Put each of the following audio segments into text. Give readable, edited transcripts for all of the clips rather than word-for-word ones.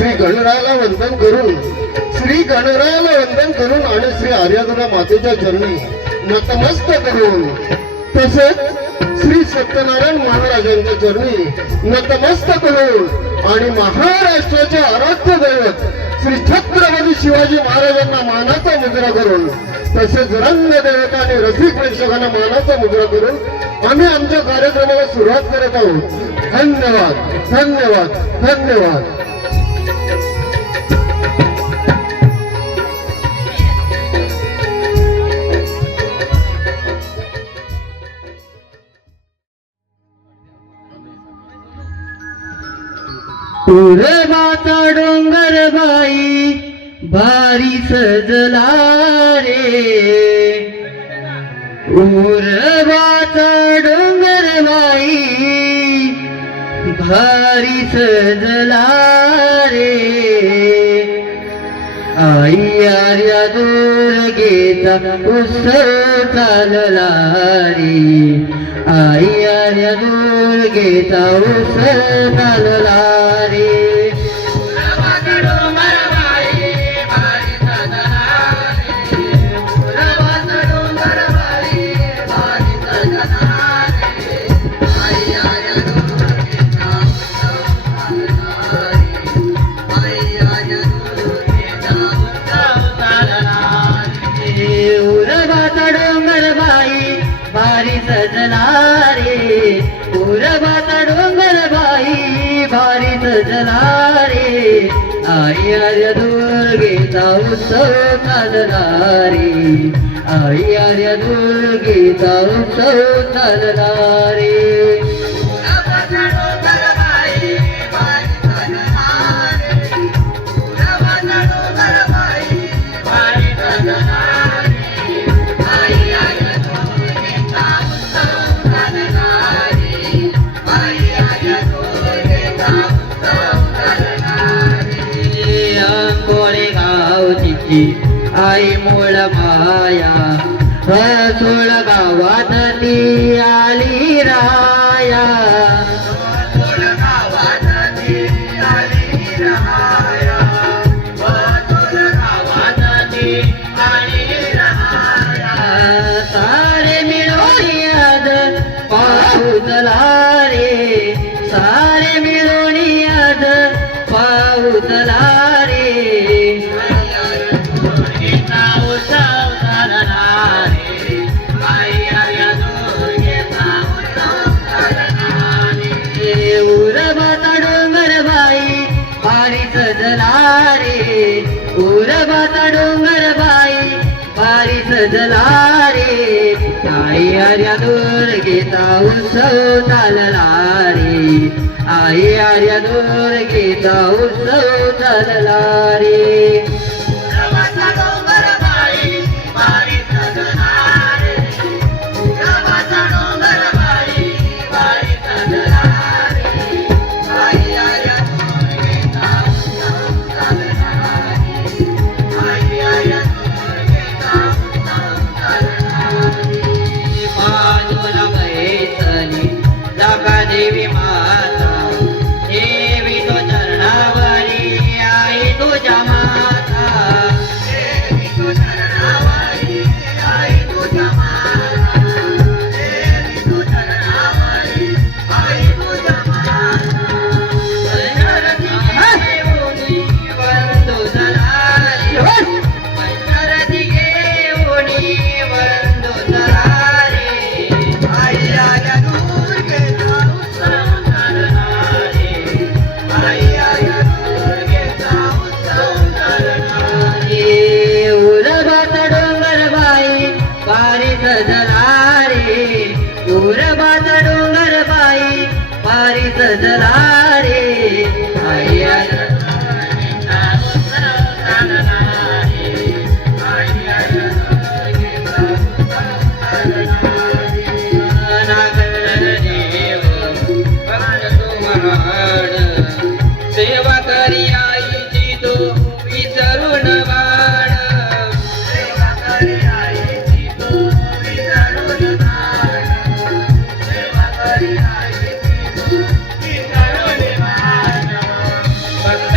श्री गणरायाला वंदन करून आणि श्री आर्यादुरा मातेच्या चरणी नतमस्तक करून तसेच श्री सत्यनारायण महाराजांच्या चरणी नतमस्तक होऊन आणि महाराष्ट्राचे आराध्य दैवत श्री छत्रपती शिवाजी महाराजांना मानाचा मुजरा करून तसेच रंगदेवता आणि रसिक प्रेक्षकांना मानाचा मुजरा करून आम्ही आमच्या कार्यक्रमाला सुरुवात करत आहोत। धन्यवाद धन्यवाद धन्यवाद। पूर्वाचा डोंगर बाई भारी सजला रे, पूर्वाचा डोंगर बाई भारी सजला रे, आई आर्या दुर्गेचा उत्सव चालला रे, आई आर्या दुर्गेचा उत्सव चालला रे। सजला रे, पूर्वाचा डोंगर बाई भारी सजला रे, आई आर्या दुर्गेचा उत्सव चालला रे, आई आर्या दुर्गेचा उत्सव चालला रे। आई मूळ माया रसोळ गावात ती आली राया, सारे मिळून याद पाहुतला रे, सारे मिळून याद पाहुतला रे, सजला रे, पूर्वाचा डोंगर बाई भारी सजला रे, आई आर्या दुर्गेचा उत्सव चालला रे, आई आर्या दुर्गेचा उत्सव चालला रे। देवी माता देवी तो चरणावरी आई तुझ्या माता, देवी तो चरणावरी आई तुझ्या माता, देवी तो चरणावरी आई तुझ्या माता, पंढरती वंदो जलारी, पंढरती घेऊनी वंदो जलारी, आई आर्या दुर्गेचा सजला रे, पूर्वाचा डोंगर बाई भारी सजला रे, आई आर्या दुर्गेचा उत्सव चालला रे, आई आर्या दुर्गेचा उत्सव चालला रे। नागर देव भक्त तुम्हाड सेवा करी आईची तो विसरून वाड, सेवा करी आईची तो विसरून वाड, सेवा करी आईची तो विसरून वाड, भक्त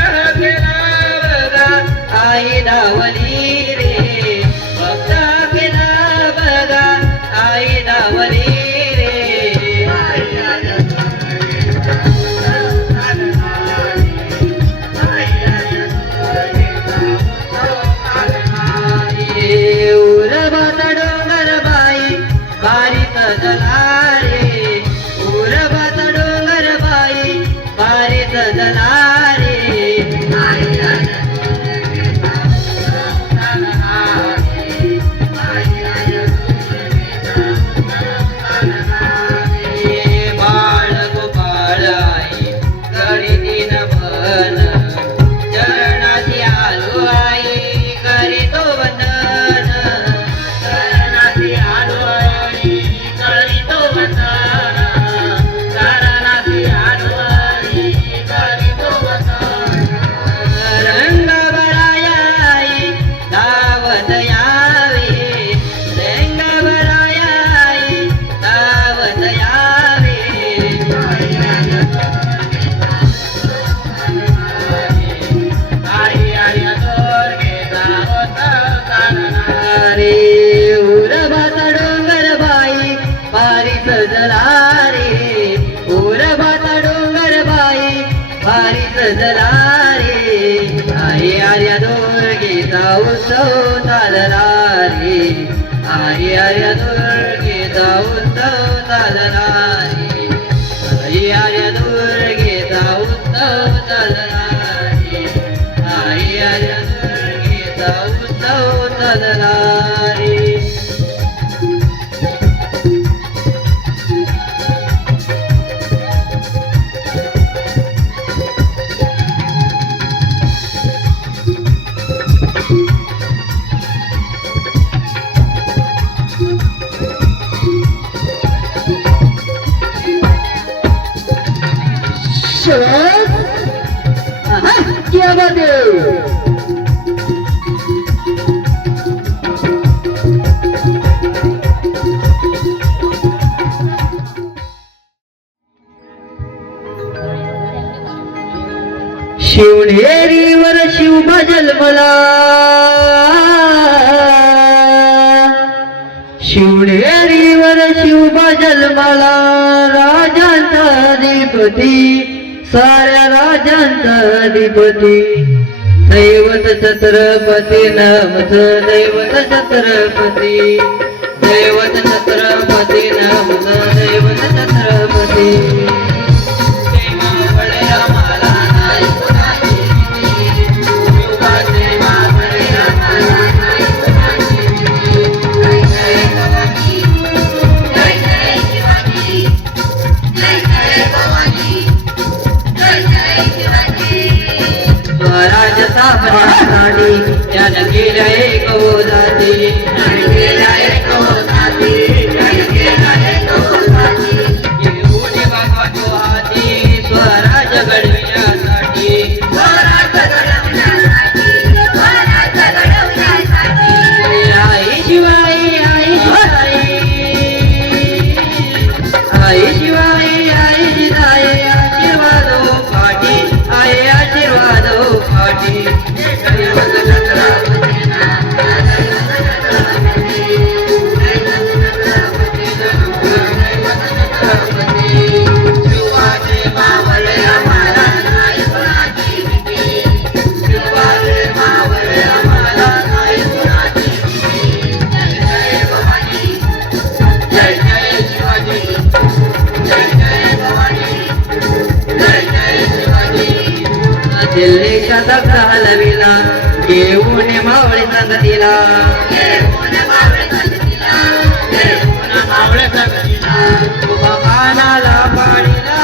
रे आई आर्या दुर्गेचा उत्सव चालला रे आई आर्या दुर्गेचा उत्सव चालला रे आई आर्या दुर्गेचा उत्सव चालला रे आई आर्या दुर्गेचा उत्सव चालला रे क्या बात है? शिवनेरीवर शिवबा जन्मला शिवनेरीवर शिवबा जन्मला राजांचा अधिपती साऱ्या राजांचा अधिपती दैवत छत्रपती नमः दैवत छत्रपती दैवत छत्रपती नमः दैवत छत्रपती स्वराज सापडण्यासाठी त्यानं केलं एक ओझाती घेऊन बाबा तो हाती स्वराज घडविण्यासाठी आई शिवाई आई शिवाई आई शिवाई आई जिजाई आशीर्वाद हो पाठी आई आशीर्वाद हो पाठी दिल्लीचा दगड हलविला घेऊन मावळे संगतीला उभा कानाला पाडीला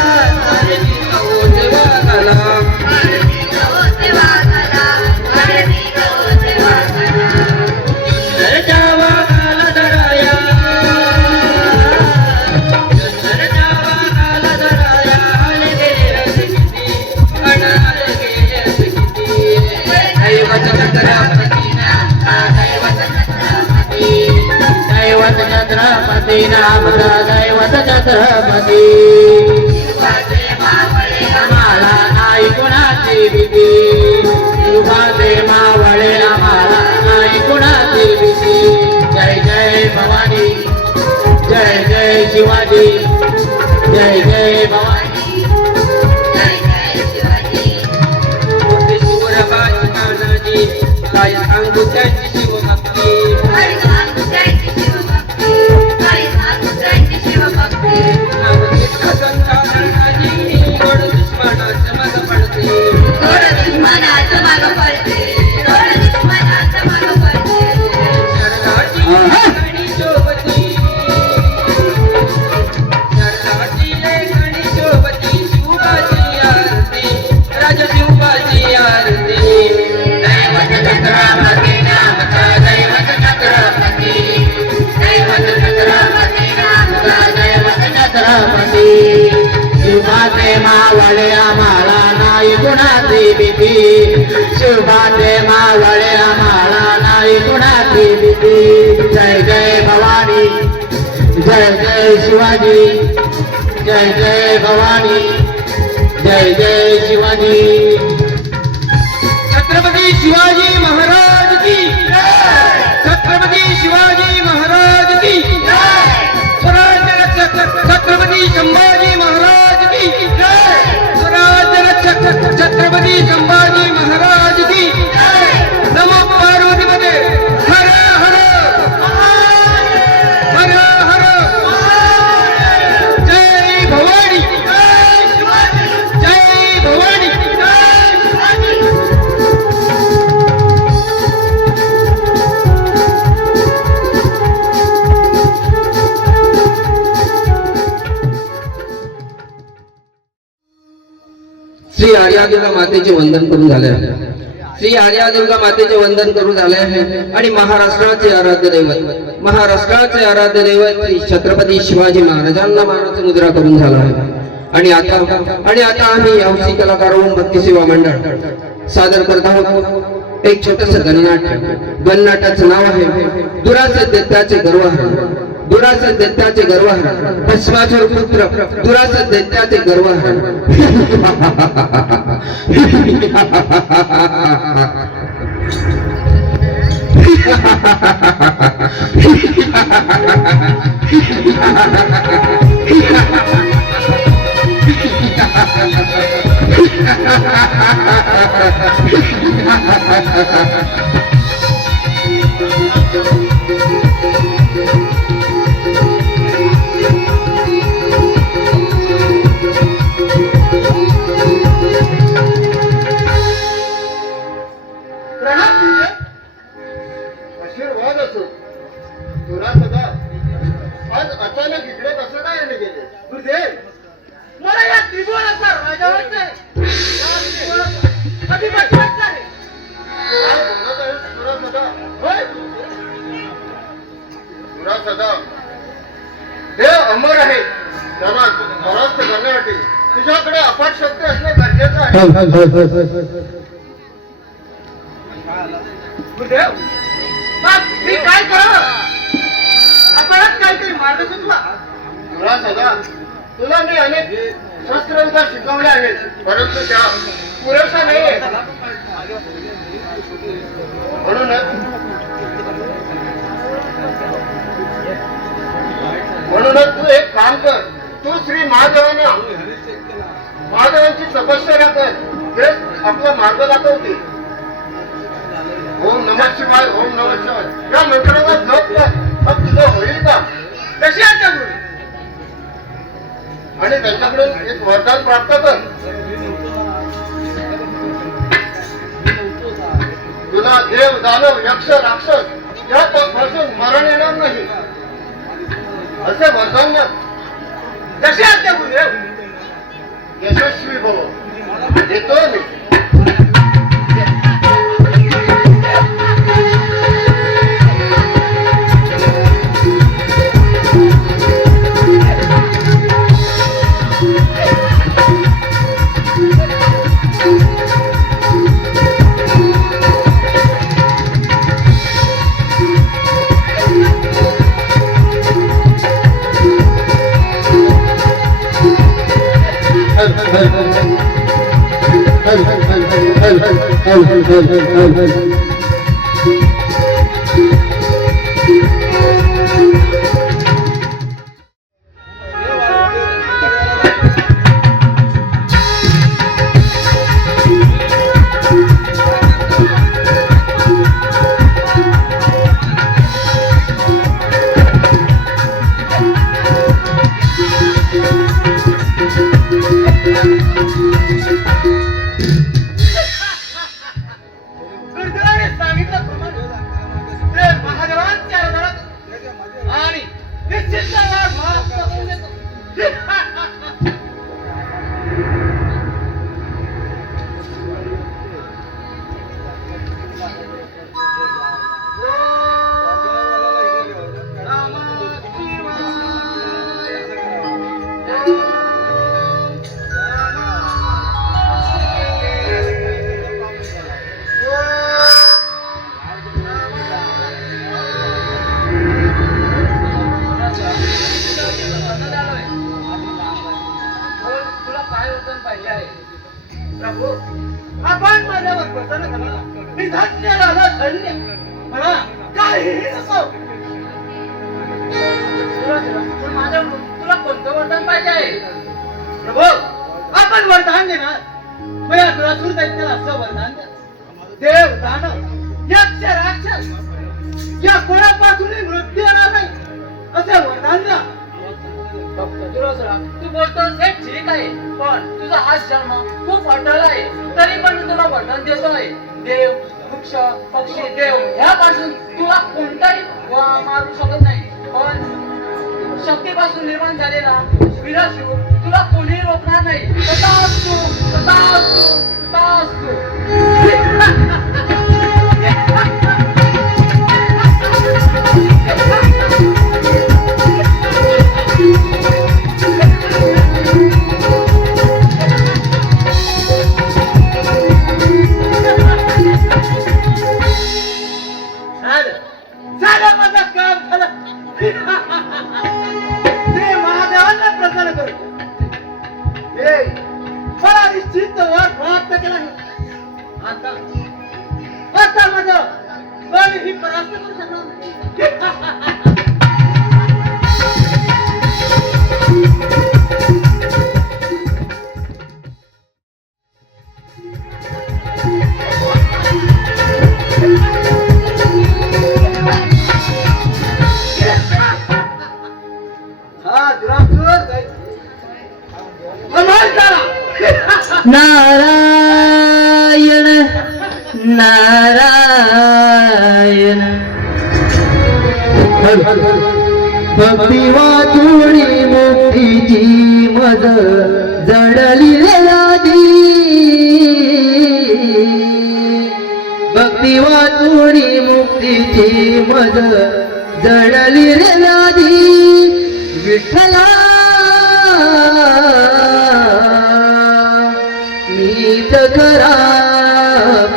छत्रपती नाम दैवत छत्रपती आम्हाला नाही कुणाची भीती शिवबाचे मावळे आम्हाला नाही कुणाची भीती जय जय भवानी जय जय शिवाजी जय जय भवानी मोठी शिवराबाई कानाची काय सांगू त्यांची शिवभक्ती शिवबाचे मावळे आम्हाला नाही कुणाची भीती शिवबाचे मावळे आम्हाला नाही कुणाची भीती जय जय भवानी जय जय शिवाजी जय जय भवानी जय जय शिवाजी छत्रपती शिवाजी महाराज की छत्रपती शिवाजी महाराज की छत्रपती संभाजी महाराज की स्वराज्य रक्षक छत्रपती संभाजी महाराज की नमो पार्वतीपते हर हर हर हर जय भवानी जय भवानी श्री आर्यादुर्गा मातेचे वंदन करून झाले आहे. श्री आर्यादुर्गा मातेचे वंदन करून झाले आहे आणि महाराष्ट्राचे आराध्य आराध्य दैवत श्री छत्रपती शिवाजी महाराजांना मानाची मुद्रा करून झाला आहे. आणि आता आम्ही हौसी कलाकार ओम भक्ती सेवा मंडळ सादर करत आहोत एक छोटस गणनाट्य. गणनाट्याचं नाव आहे दुरासत दैत्याचे गर्वहरण. दुरासत दैत्याचे गर्वहरण. भस्मासुर पुत्र दुरासत दैत्याचे गर्वहरण. आशीर्वाद असो. तुला सदा आज अचानक इकडे कसं काय आले गेले? गुरुदेव, मला या त्रिभुवनाचा राजा वाटतंय. अधिपती वाटतंय. काय बोलत आहेस तुला सदा? होय. तुला सदा देव अमर आहे. त्याला परास्त करण्यासाठी तुझ्याकडे अफाट शक्ती असणे गरजेचं आहे. गुरुदेव, मग मी काय करावं? आपणच काहीतरी मार्ग सुचवा. तुला सदा तुला मी अनेक शस्त्रविद्या शिकवल्या आहेत, परंतु त्या पुरेशा नाही. म्हणूनच तू एक काम कर. तू श्री महादेवांची तपश्चर्या कर. तेच आपला मार्ग दाखवते. ओम नमः शिवाय ओम नमः शिवाय या मंत्राचा जप कर. मग तुझं होईल का? कशी आहे गुरु? आणि त्यांच्याकडून एक वरदान प्राप्त कर. तुला देव दानव यक्ष राक्षस यापासून मरण येणार नाही असे वरदान कशी आहे गुरुदेव? यशस्वी भव. देतो मी. गुरुदेवाने सांगितल्याप्रमाणे ते महादेवांच्या आराधनात आणि निश्चित महाराष्ट्रातून येतो. प्रभू, आपण माझ्यावर प्रसन्न झाला. मी धन्य झालं, धन्य. मला काहीही नको. तुला कोणतं वरदान पाहिजे आहे? प्रभू, आपण वरदान देणार. मग या दुरासूर दैत्याला असं वरदान द्या, देव दानव यक्ष राक्षस या कोणापासूनही मृत्यू येणार नाही असे वरदान द्या. तू बोलतोस हे ठीक आहे, पण तुझा हा जन्म खूप अटळ आहे, तरी पण मी तुला वरदान देतोय. देव वृक्ष पक्षी देव ह्यापासून तुला कोणताही मारू शकत नाही, पण शक्तीपासून निर्माण झालेला वीरशिव तुला कोणीही रोखणार नाही. तथास्तु, तथास्तु, तथास्तु. झालं माझं काम झालं. श्री महादेवांना प्रसन्न करतो. मला निश्चित वर प्राप्त केला आहे. आता माझं कोणीही परास्त करू शकणार नाही. हा दुरासूर कमाल झाला. नारायण नारायण भक्ती वाचुनी मुक्तीची मज जडली रे लादी. भक्ती वाचुनी मुक्तीची मज जडली रे लादी. विठ्ठला मीच खरा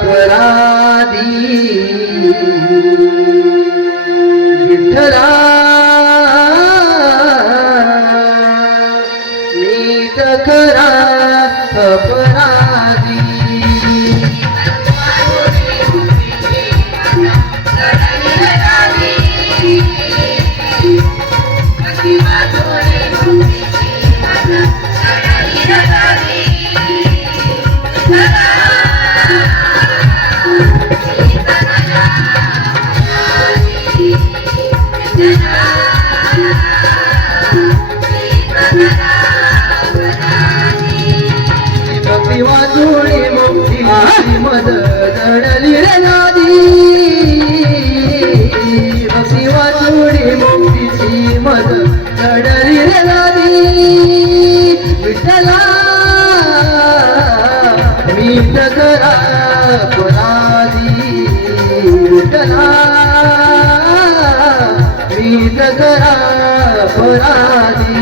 पराधी. विठ्ठला मीच खरा अपराधी. भक्ती वाचुनी मुक्तीची मज जडली रे नादी. भक्ती वाचुनी मुक्तीची मज जडली रे नादी. विठ्ठला मीच खरा अपराधी. विठ्ठला मीच खरा अपराधी.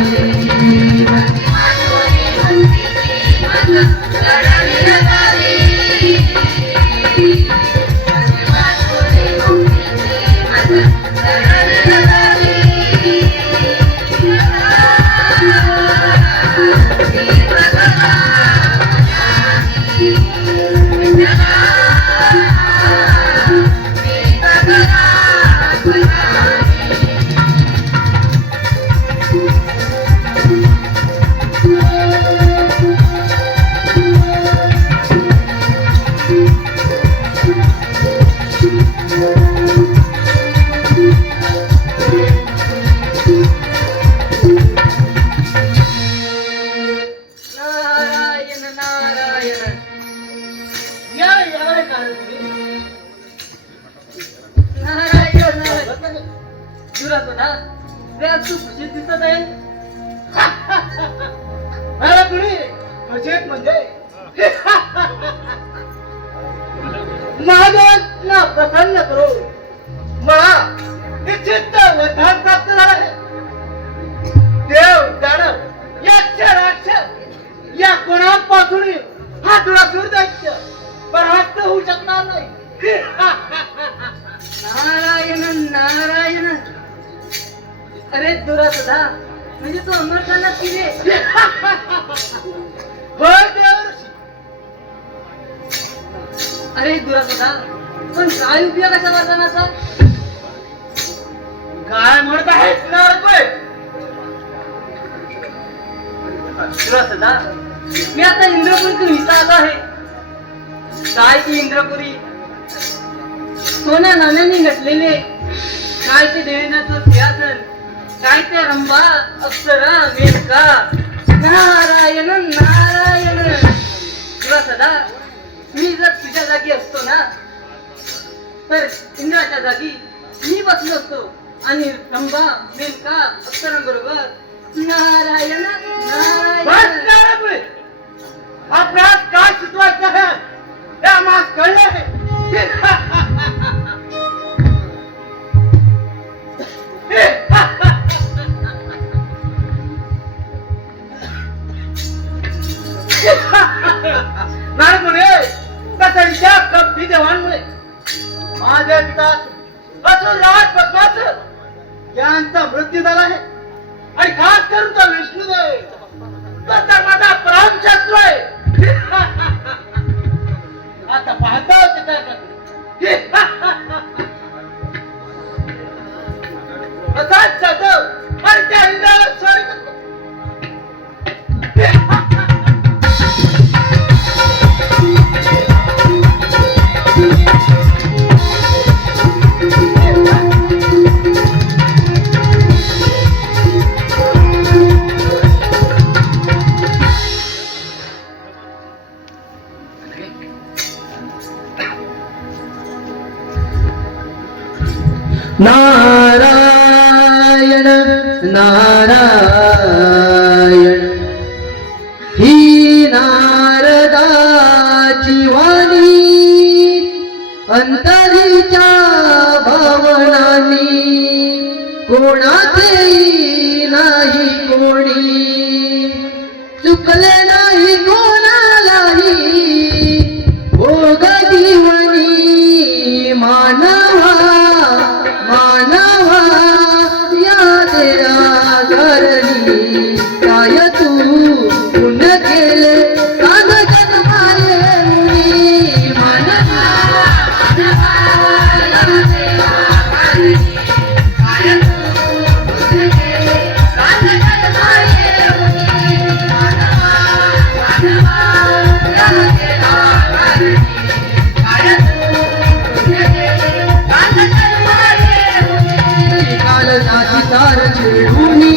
नारायण नारायण. या याकडे काय तुम्ही? नारायण नारायण. दुरासूर ना तू खुशीत दिसत आहे. मला कुणी खुशीत म्हणजे महादेवांना प्रसन्न करू मला निश्चित वरदान प्राप्त झालं आहे. देव दानव यक्ष राक्षस या कोणापासून हा दुरासूर दैत्य परास्त होऊ शकणार नाही. नारायण नारायण. अरे दुरासुधा म्हणजे तू अमरकाला किरे. होय देव. अरे दुरासुधा पण काय उपयोग अशा वरदानाचा? काय म्हणत आहेत नारद? दुरासुधा मी आता इंद्रपुरीतून इथं आलो आहे. काय ती इंद्रपुरी सोन्या नाण्याने नटलेले, काय ते देवीनाचं सिंहासन, काय ते रंभा अप्सरा मेनका. नारायण नारायण. तुला सदा मी जर तुझ्या जागी असतो ना तर इंद्राच्या जागी मी बसलो असतो आणि रंभा मेनका अप्सरांबरोबर नारायण नारायण. अपराध काय सुचवायचं आहे त्या मास कळलं आहे. नारदमुने कथांच्या कपटी देवांमुळे माझ्या पितात असं राज बसवाच यांचा मृत्यू झाला आहे आणि खास करून तो विष्णुदेव तर माझा प्राण शत्रू आहे. आता पाहता होते काय करते असाच जाधव आणि त्या इंद्राला स्वारी करतो. नारायण नारायण ही नारदाची वाणी अंतरीच्या भावनांनी कोणाचे नाही कोणी चुकले नाही कोणालाही भोग जीवनी मानवा मानवा या देवा करणी काय तू पुण्य केले काग जन्माये मुनी मानवा मानवा या देवा करणी काय तू पुण्य केले काग जन्माये मुनी मानवा मानवा या देवा करणी काय तू पुण्य केले काग जन्माये मुनी कालनाची तार छेडूनी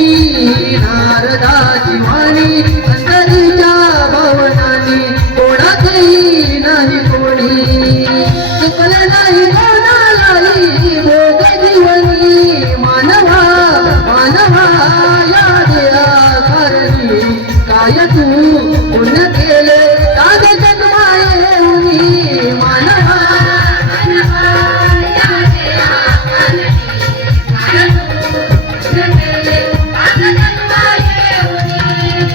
नारदाची वाणी अंतरीच्या भावनांनी कोणाचेही नाही कोणी चुकले नाही कोणालाही भोग जीवनी मानवा मानवा या देवा करणी काय तू पुण्य केले काग जन्माये मुनी मानवा मानवा या देवा करणी काय तू पुण्य केले काग जन्माये मुनी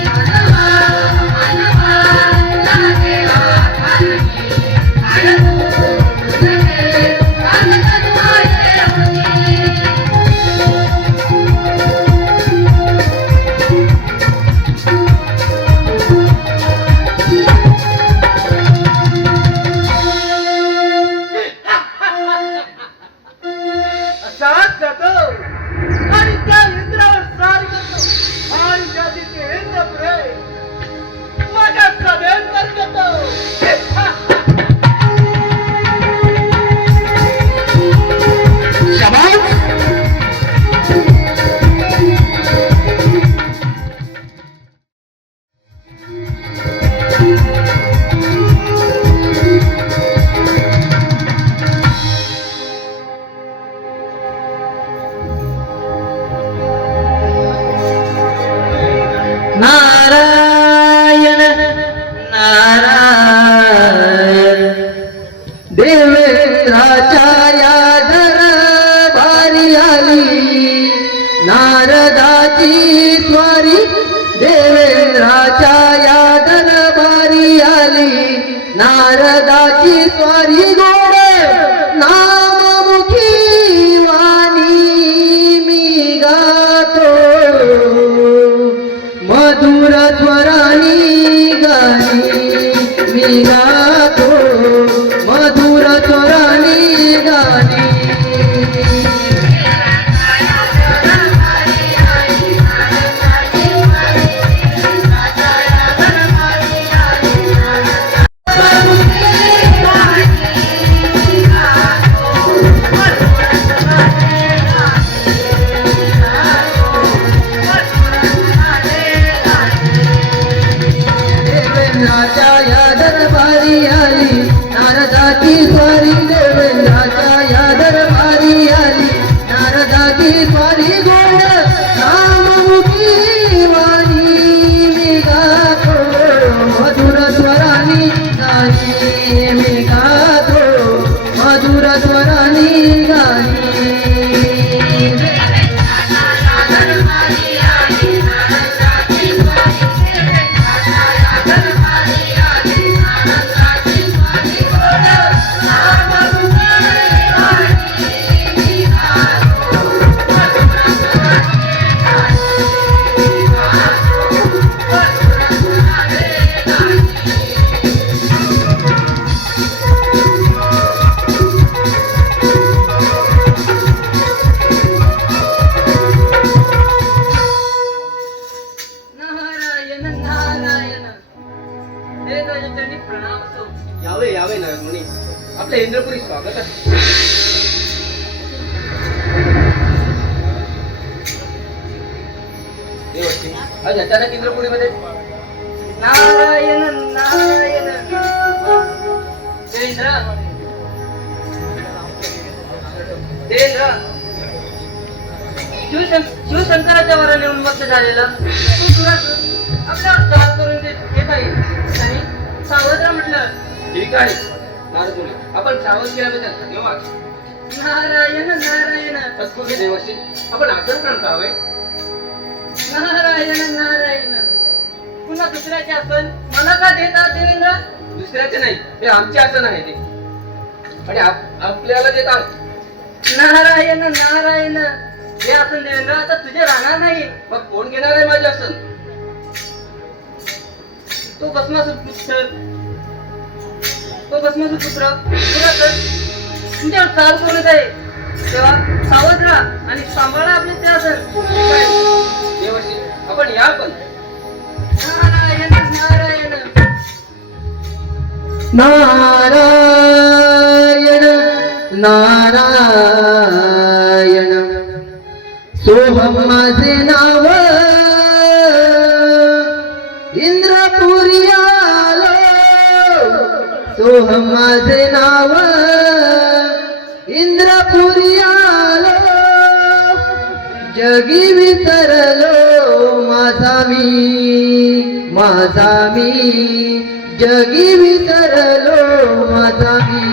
मानवा मानवा या देवा करणी काय तू पुण्य केले काग जन्माये मुनी. असाच जातो आणि त्या इंद्रावर स्वारी करतो आणि ज्याची ते इंद्रपुर आहे माझ्या सभेंतर घेतो. नारायण नारायण देवेंद्राच्या या दरबारी आली नारदाची स्वारी देवेंद्राच्या या दरबारी आली नारदाची स्वारी गोडे नाममुखी वाणी मी गातो मधुर स्वरानी गाणी मी गातो मधुर स्वरानी गाणी. स्वारी देवेंद्राच्या या दरबारी आली नारदाची स्वारी गोड नाममुखी वाणी मी गातो मधुर स्वरानी गाणी मी गातो मधुर स्वरानी गाणी नारायण नारायण हे राजांनी प्रणाम असो. यावे यावे नरमुनी, आपल्या इंद्रपुरी स्वागत आहे. देवर्षी, आज अचानक इंद्रपुरीमध्ये नारायण नारायण देवेंद्र देवेंद्र शिवशंकराच्या वराने उन्मत्त झालेला तू तुरंत आपल्यावर जहाज करून येत आहे आणि सावत्र म्हटलं. ठीक आहे नारदमुनी, आपण सावध केल्याबद्दल धन्यवाद. नारायण नारायण सद्गुरू देवर्षी, आपण आसन करता हवे. नारायण नारायण पुन्हा दुसऱ्याचे आसन मला का देतात देवेंद्र? दुसऱ्याचे नाही, हे आमचे आसन आहे ते, आणि आपल्याला देतात. नारायण नारायण हे आसन देवेंद्र आता तुझे राहणार नाही. मग कोण घेणार आहे माझे आसन? तो भस्मासूर पुत्र तुला तर तुमच्यावर चाल करून आहे तेव्हा सावध राहा आणि सांभाळा आपले ते आसन. देवर्षी, आपण या पण. नारायण नारायण नारायण नारायण सोहम माझे नाव इंद्रपुरी आलो सोहम माझे नाव इंद्रपुरी आलो जगी विसरलो माझा मी जगी विसरलो माझा मी.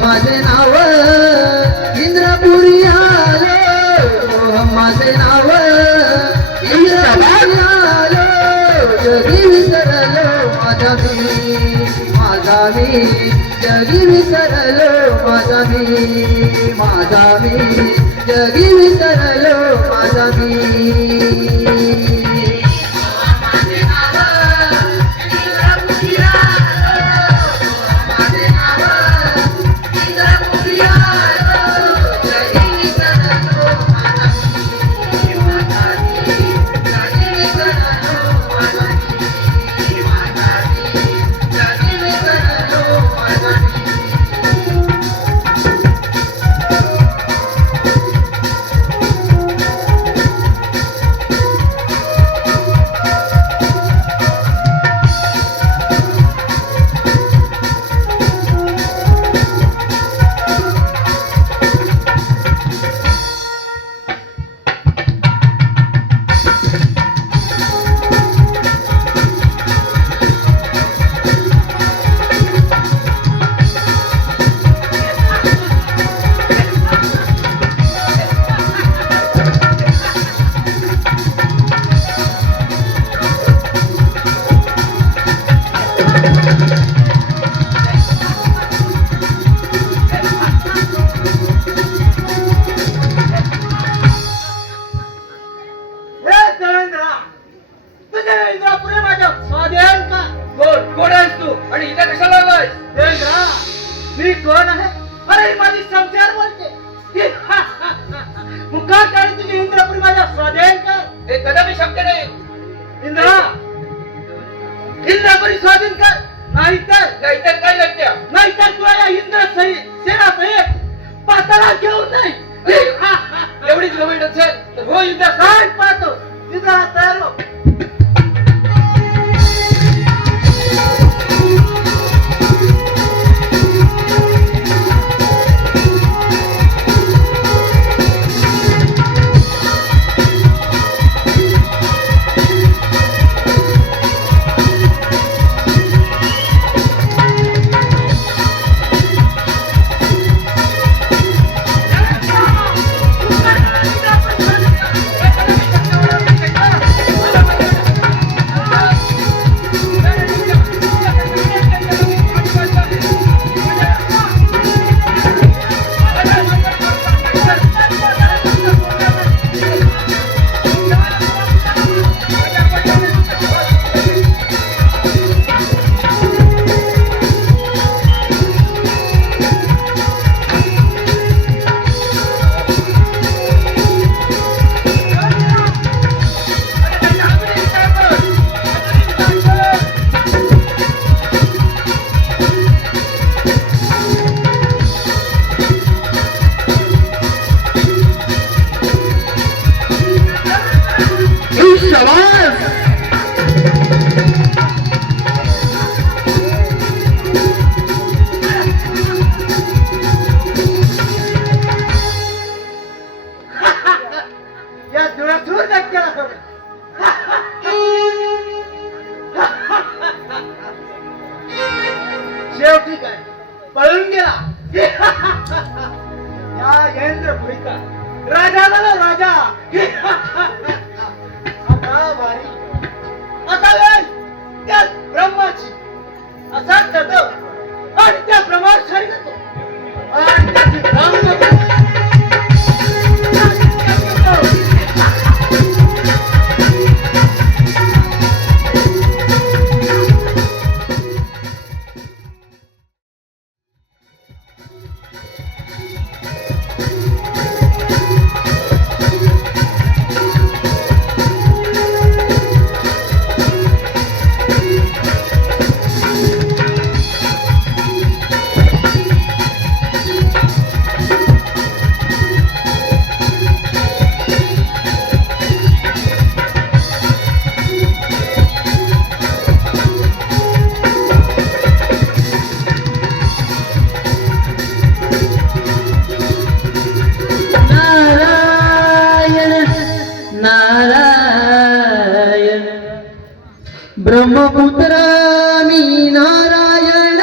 माझे नाव इंद्रपुरी आलो माझे नाव इंद्रपुरी आलो जगी विसरलो माझा मी जगी विसरलो माझा मी जगी विसरलो माझा मी. शक्य नाही. इंद्रा इंद्रापुरी स्वाधीन कर, नाहीतर नाहीतर काय लढत्या नाहीतर तुला या इंद्र सेना सहित पाताळात घेऊन नाही. एवढीच गवळण असेल तर हो युद्ध काय पाहतो इंद्रा तयार हो. या धुराधूर नक्कीला सोड. शेवटी काय पळून गेला. या इंद्रपुरीचा राजा झाला राजा. आता वारी आता वेळ त्या ब्रह्माची असा ठरतो आणि त्या ब्रह्माचारी करतो आणि त्याची ब्रह्म ब्रह्मपुत्र मी नारायण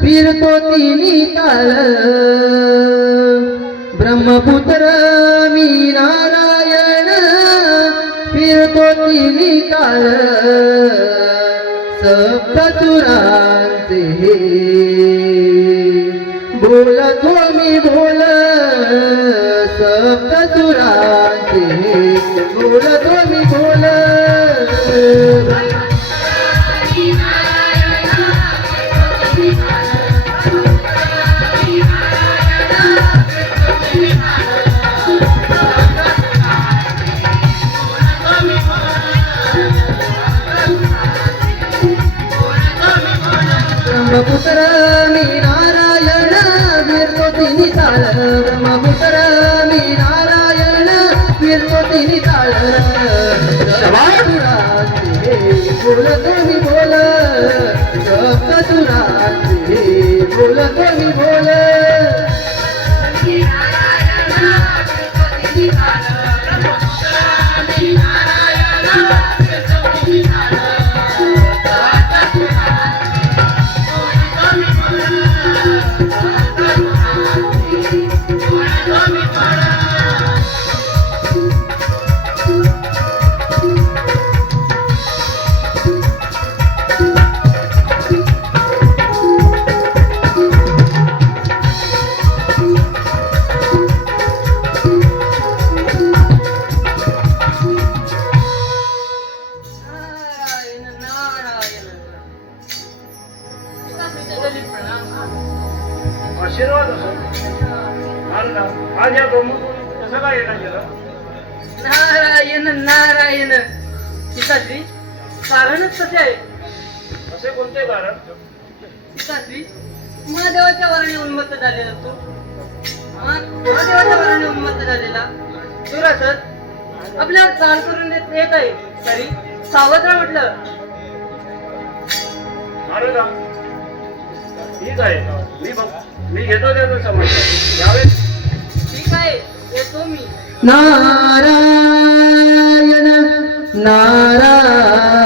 फिरतो तिन्ही ताल. ब्रह्मपुत्र मी नारायण फिरतो तिन्ही ताल. सप्तसुरांचे बोलतो मी बोल. सप्तसुरांचे बोलतो मी बोल. ब्रह्मपुत्र मी नारायण फिरतो तिन्ही ताल. ब्रह्मपुत्र मी नारायण फिरतो तिन्ही ताल. सप्तसुरांचे बोलतो मी बोल. सप्तसुरांचे बोलतो मी बोल. आशीर्वाद असो. आज या ब्रह्मपुरी कसं काय येणार गेलं. नारायण नारायण सीताश्री कारणच कसे आहे असे कोणते कारण? सीताश्री महादेवाच्या वराने उन्मत्त झालेला तू महादेवाच्या वराने उन्मत्त झालेला तुला सर आपल्याला चाल करून येत आहे तरी सावध राहा म्हटलं. अरे राम, ठीक आहे, मी घेतो त्याचं समज यावेळेस. ठीक आहे येतो मी. नारायण नारायण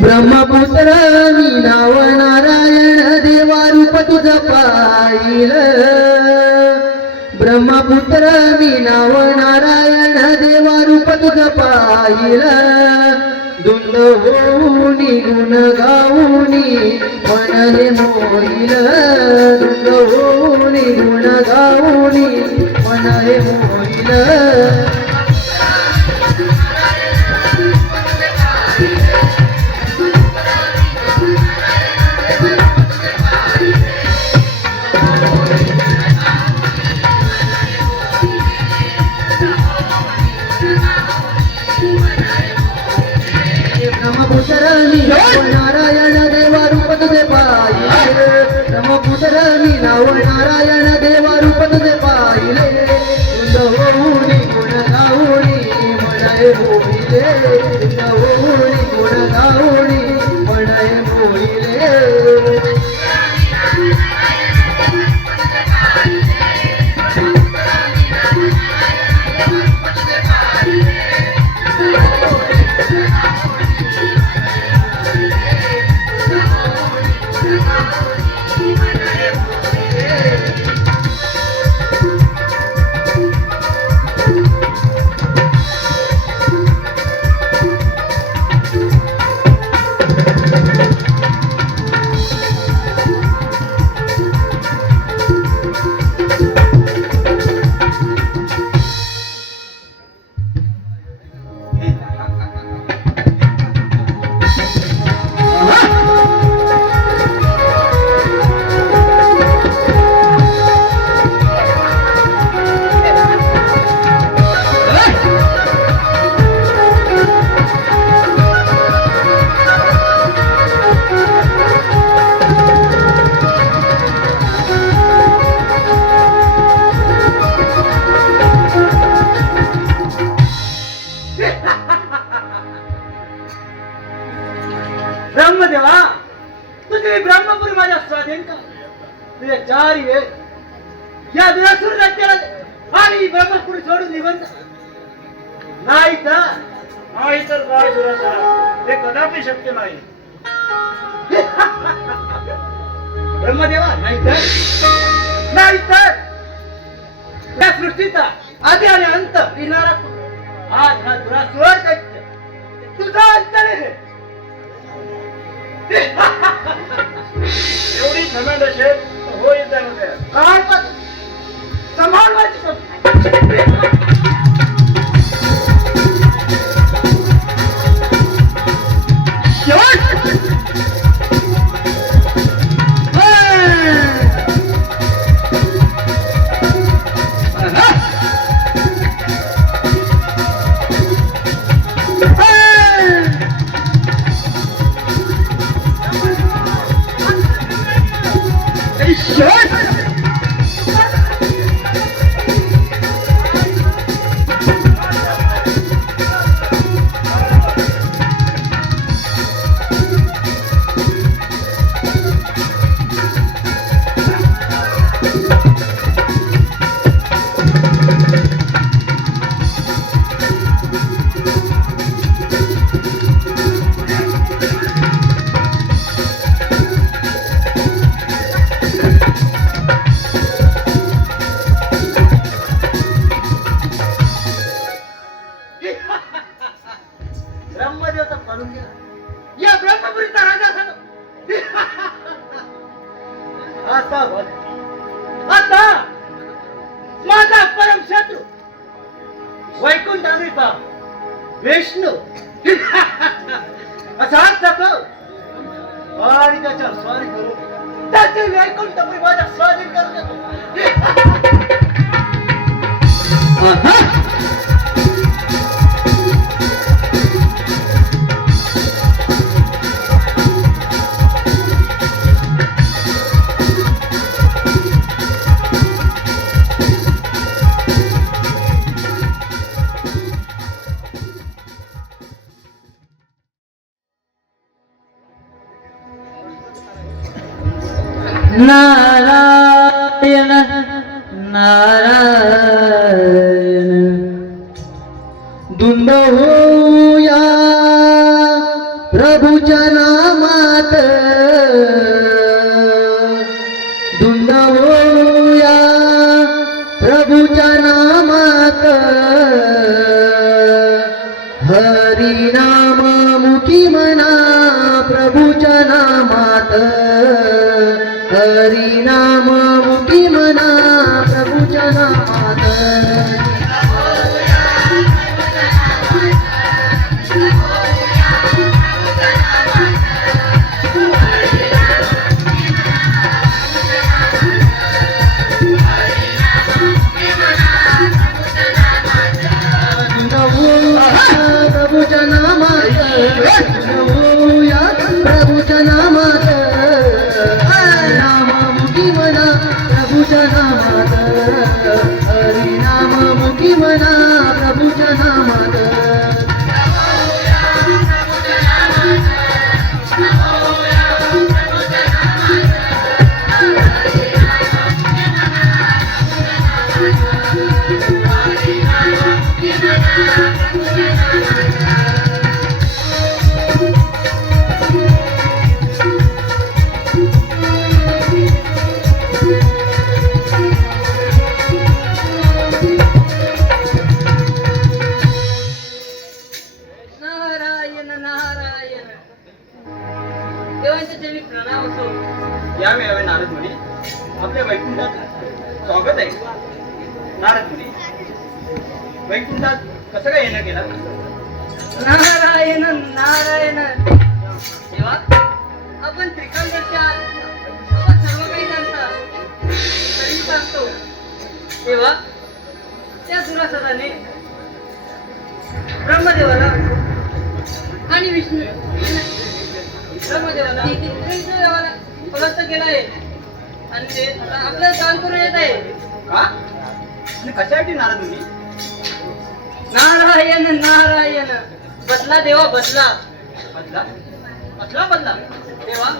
ब्रह्मपुत्र मी नाव नारायण देवा रूप तुझं पाहिल. ब्रह्मपुत्र मी नाव नारायण देवा रूप तुझं पाहिल. धुंद होऊनी गुण गाऊनी मन हे मोहिल. धुंद होऊनी गुण गाऊनी मन हे मोहिल. ब्रह्मपुत्र मी नाव नारायण देवा रूप तुझे पाहिले. ब्रह्मपुत्र मी नाव नारायण देवा रूप तुझे पाहिले. धुंद होऊनी गुण गाऊनी मन हे मोहिले. धुंद होऊनी गुण गाऊनी मन हे मोहिले. ब्रह्मदेवा, तुझे ब्रह्मपुरी माझ्या स्वाधीन का? तुझ्या चारी वेळ या दुरासुर राज्याला आणि ब्रह्मपुरी सोडून निघून जा. नाही तर काय दुरासुरा, हे कदापि शक्य नाही. ब्रह्मदेवा, नाही तर या सृष्टीचा आधी आणि अंत विणारा आज हा दुरासुर दैत्य तुझा अंत आहे. एवढी घमंड असेल तर होईल त्यामध्ये काय पण सांभाळवायची ब्रह्मदेव तर म्हणून गेला. या ब्रह्मपुरीचा राजा झालो. आता माझा परम शत्रू वैकुंठाचा विष्णू असा जपव आणि त्याच्या स्वारी करू त्याचे वैकुंठ मी माझ्या स्वाधीन करून देतो. नारायण नारायण धुंद होऊया प्रभूच्या नामात, धुंद होऊया प्रभूच्या नामात, हरी नाम मुखी म्हणा प्रभूच्या नामात, हरी नाम मुखी म्हणा प्रभूच्या नामात. प्रभूच्या नामात, नवूया प्रभूच्या नामात, नाम मुखी म्हणा प्रभूच्या नामात, हरी नाम मुखी म्हणा प्रभूच्या नामात. नारायण नारायण देवांच्या चरणी प्रणाम असो. यावे यावे नारद मुनी, आपल्या वैकुंठात स्वागत आहे. नारद मुनी, वैकुंठात कसं काय येणं केलं? नारायण नारायण देवा, आपण त्रिकालदर्शा, आपण सर्व काही जाणता, तरी सांगतो तेव्हा त्या दुरासदाने ब्रह्मदेवाला आणि ब्रह्मदेवाला विष्णुदेवाला परास्त केला आहे आणि ते आता आपल्याला काम करून येत आहे. का आणि कशासाठी नारद मुनी? नारायण नारायण बदला देवा बदला. बदला? कसला बदला? तेव्हा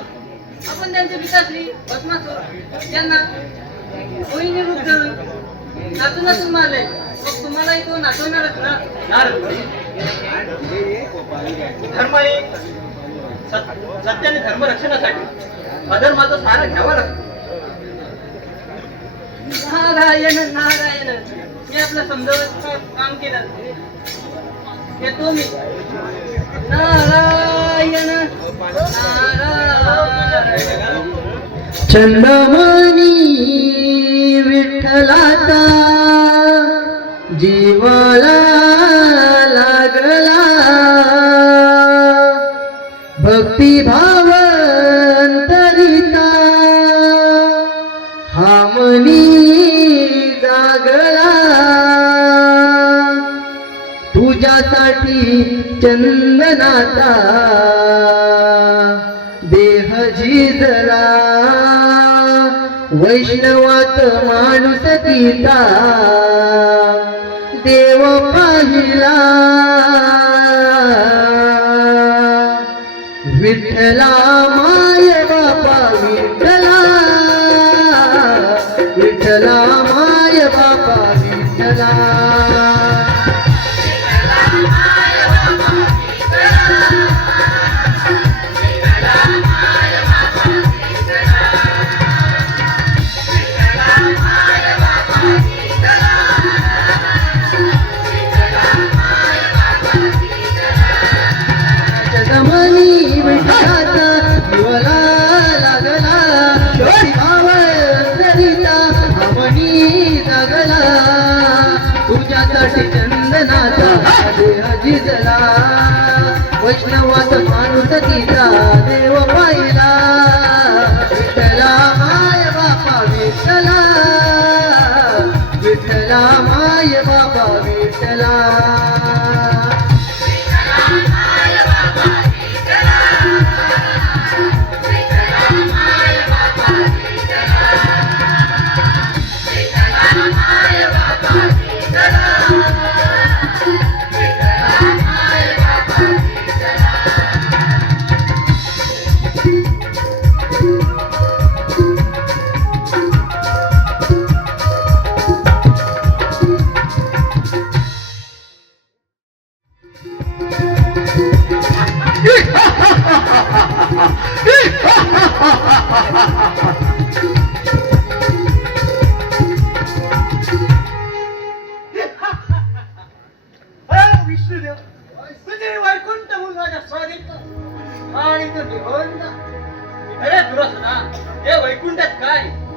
आपण त्यांचे पिताश्री भस्मासूर यांना मोहिनी रूप धरून नाचून नाचून मारले. मग तुम्हालाही तो नाचवणारच ना. नारद मुनी, धर्म आणि सत्य आणि धर्म रक्षणासाठी अधर्माचा सहारा घ्यावा लागतो. नारायण नारायण मी आपलं समजावत काम केलं. येतो मी. नारायण नारायण चंदमणी विठ्ठलाचा जीवाला लागला, भक्तिभाव अंतरिता हा मनी जागला. तुझ्यासाठी चंदनाचा देह झिजला, वैष्णवात माणूस गीता देव पाहिला. विठ्ठला माय बापा विठ्ठला, विठ्ठला माय बापा विठ्ठला. जगमनी विठ्ठलाचा जीवाला लागला, भक्तिभाव अंतरिता हा मनी जागला. तुझ्यासाठी चंदनाचा देह झिजला, वैष्णवात माणूस गीता देव पाहिला. विठ्ठला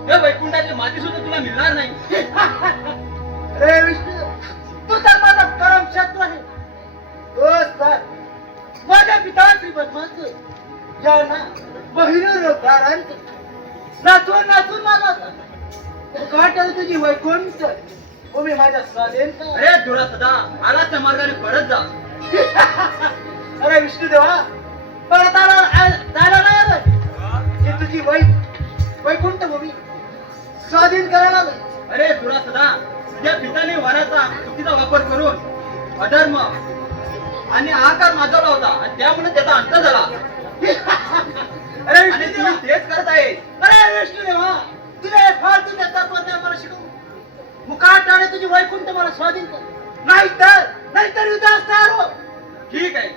या वैकुंठाची माती सुद्धा तुला मिळणार नाही. अरे विष्णू, तू तर माझा परम शत्रू आहे. दोस्त माझ्या पिता श्री पद्माचं ज्यांना बहिरंगारांत नाचून नाचून मला काटल तुझी वैकुंठ तुम्ही माझ्या स्वाधीन. अरे थोडा सदा आला त्या मार्गाने परत जा. अरे विष्णू देवा, परत जायला नाही आलं की तुझी वैकुंठ भूमी स्वाधीन करायला आलं. अरे थोडा सदा तुझ्या पिताने वराचा चुकीचा वापर करून अधर्म आणि आकार माजवला होता आणि त्यामुळे त्याचा अंत झाला. अरे विष्णू देवा, तेच करत आहे. अरे विष्णू देवा, तुझ्या फालतू तत्त्वज्ञान मला शिकवू. मुकाटाने तुझी वैकुंठ मला स्वाधीन कर, नाहीतर युद्धास तयार हो. ठीक आहे.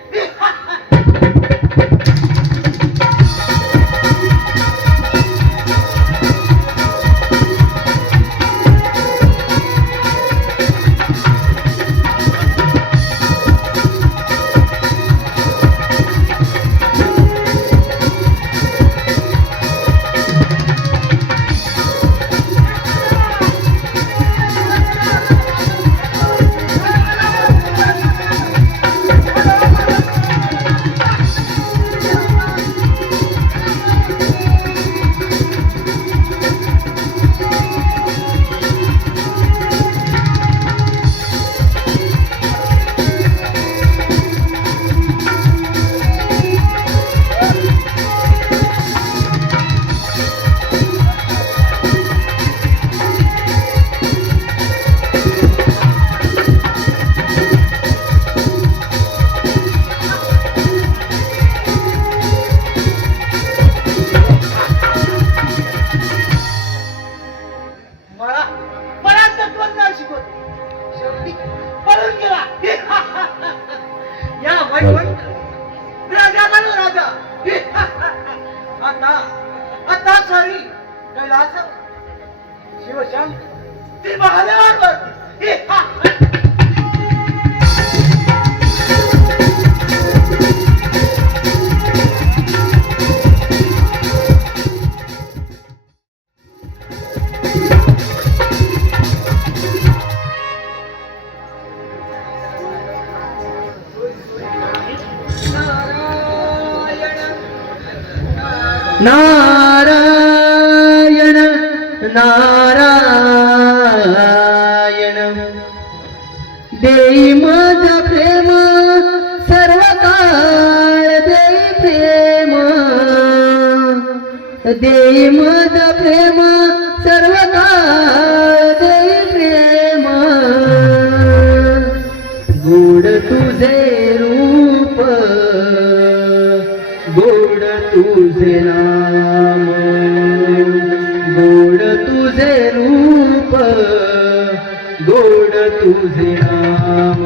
मला तत्त्वज्ञान शिकवतो. शेवटी पळून गेला. या वैकुंठ राजाला राजा. आता सारी कैलास शिवशांत ती महादेवांवरती. नारायण नारायण देई माझा प्रेम सर्व काळ देई प्रेम देई माझा प्रेम सर्व काळ देई प्रेम गोड तुझे रूप गोड तुझे नाम गोड तुझे रूप गोड तुझे नाम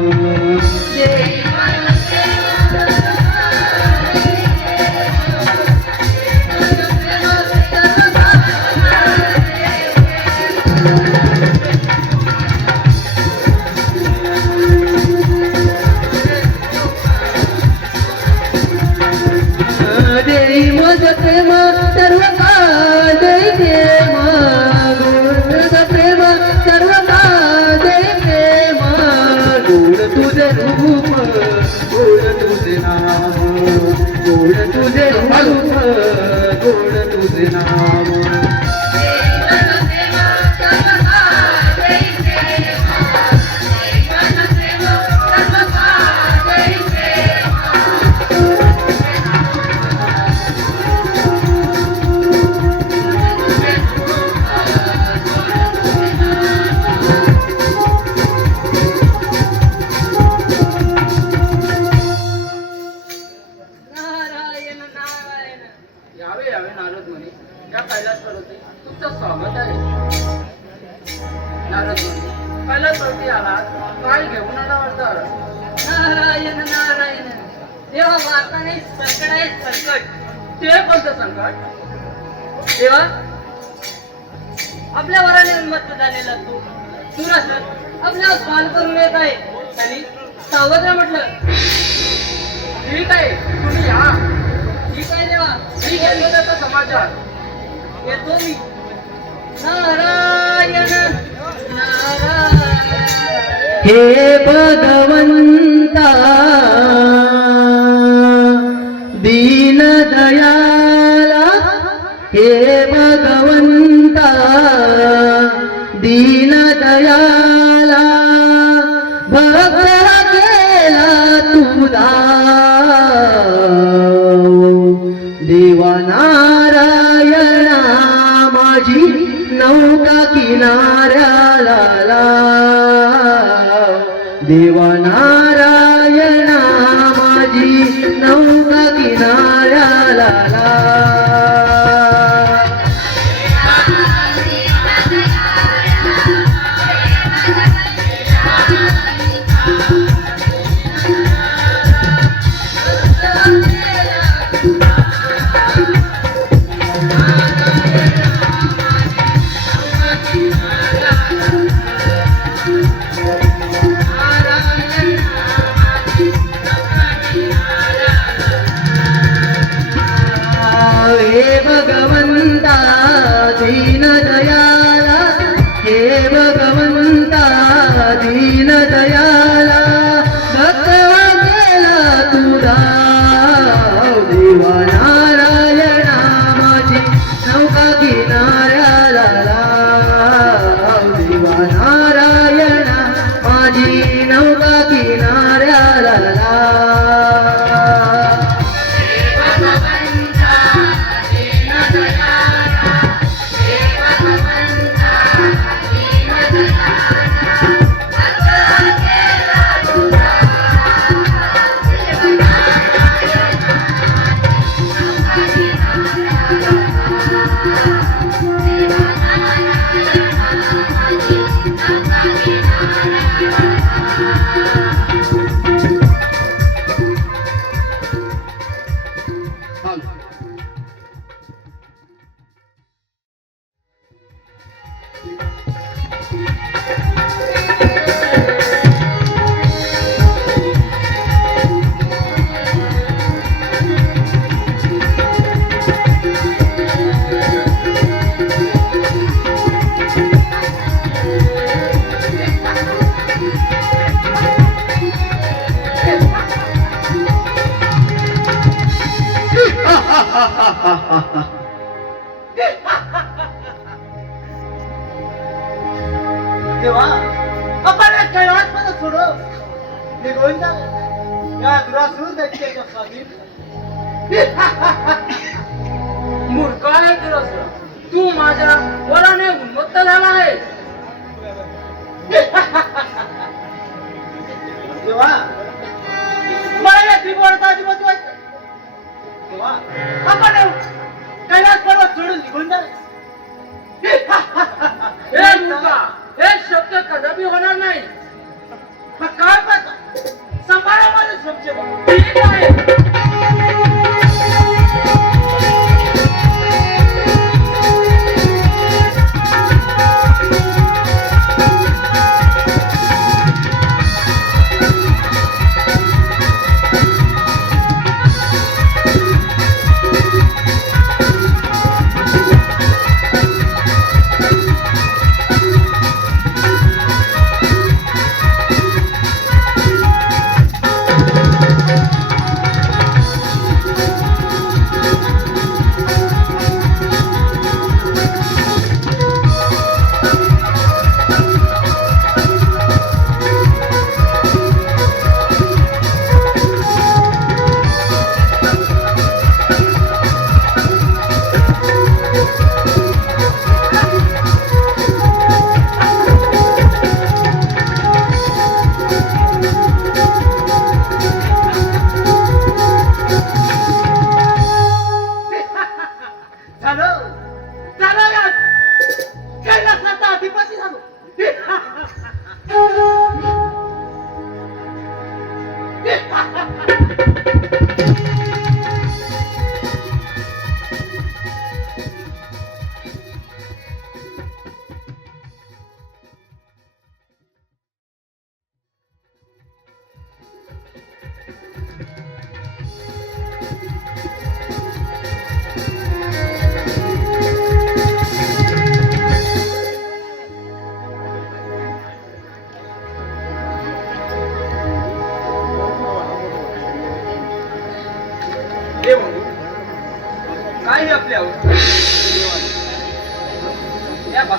देई मज प्रेम सर्व काळ देई प्रेम गोड प्रेम सर्व काळ देई प्रेम गोड तुझे रूप गोड तुझे नाम गोड तुझे रूप गोड तुझे नाम यावे यावे नारद मुनी, या कैलास पर्वती तुमचं स्वागत आहे. नारद मुनी, कैलास पर्वती आलात, काय घेऊन आला वाटतं? नारायण नारायण, देवा वार्ताने संकट आहे संकट. ते कोणतं संकट? देवा, आपल्या वराने उन्मत्त झालेला तू दुरासर आपल्याला पाल करून येत आहे. त्यांनी सावध म्हटलं. ठीक आहे, तुम्ही या. ठीक आहे देवा, मी घेतलो त्याचा समाचार येतो मी. हे भगवंता दीन दयाला, हे भगवंता दीन दयाला, भक्त केला तुझा देवा नारायणा, माझी नौका किनाऱ्याला देवा नारायणा, माझी नौका किनाऱ्याला हे भगवंता दीन दयाला, हे भगवंता दीन दयाला, भक्त केला तुझा देवा नारायणा, माझी नौका किनाऱ्याला देवा नारायणा, माझी नौका किनाऱ्याला देवा आपण एक कैलास मला सोडव निघून जा या दुरासूर दैत्याच्या स्वाधीन. मूर्ख आहे तुझं, तू माझ्या वराने उन्मत्त झाला आहेस. देवा मला या त्रिपुराचा अधिपती व्हायचं. देवा आपण कैलास पर्वत सोडून निघून जा. हे मूर्खा, हे शब्द कदापि होणार नाही. मग काय पाहता सांभाळा माझे शब्द. ठीक आहे.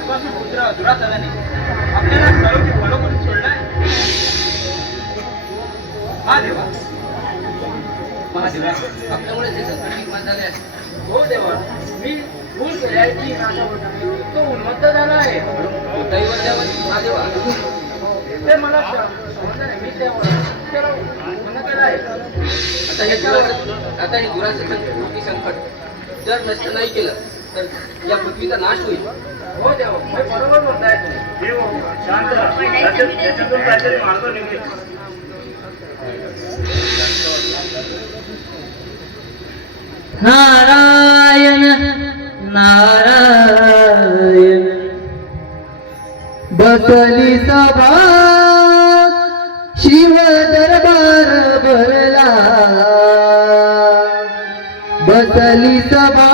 आजपासून दुराचाराने आपल्याला सर्व फॉलो करून सोडलाय. हा देवा, महादेवा, आपल्यामुळे जे संकट निर्माण झाले आहे. हो देवा, मी भूल केल्याची माझ्या बोटाने तो उन्मत्त झाला आहे. दैवत द्यावं, महादेवा. ते मला समजलं नाही. मी त्याला मना केलं आहे. आता हे दुराचं संकट जर नष्ट नाही केलं तर या पृथ्वीचा नाश होईल. हो देवा, मी बरोबर म्हणताय तुम्ही. शांत राहा. त्याच्यातून काहीतरी मार्ग निघेल. नारायण नारायण बसली सभा शिव दरबार भरला, बसली सभा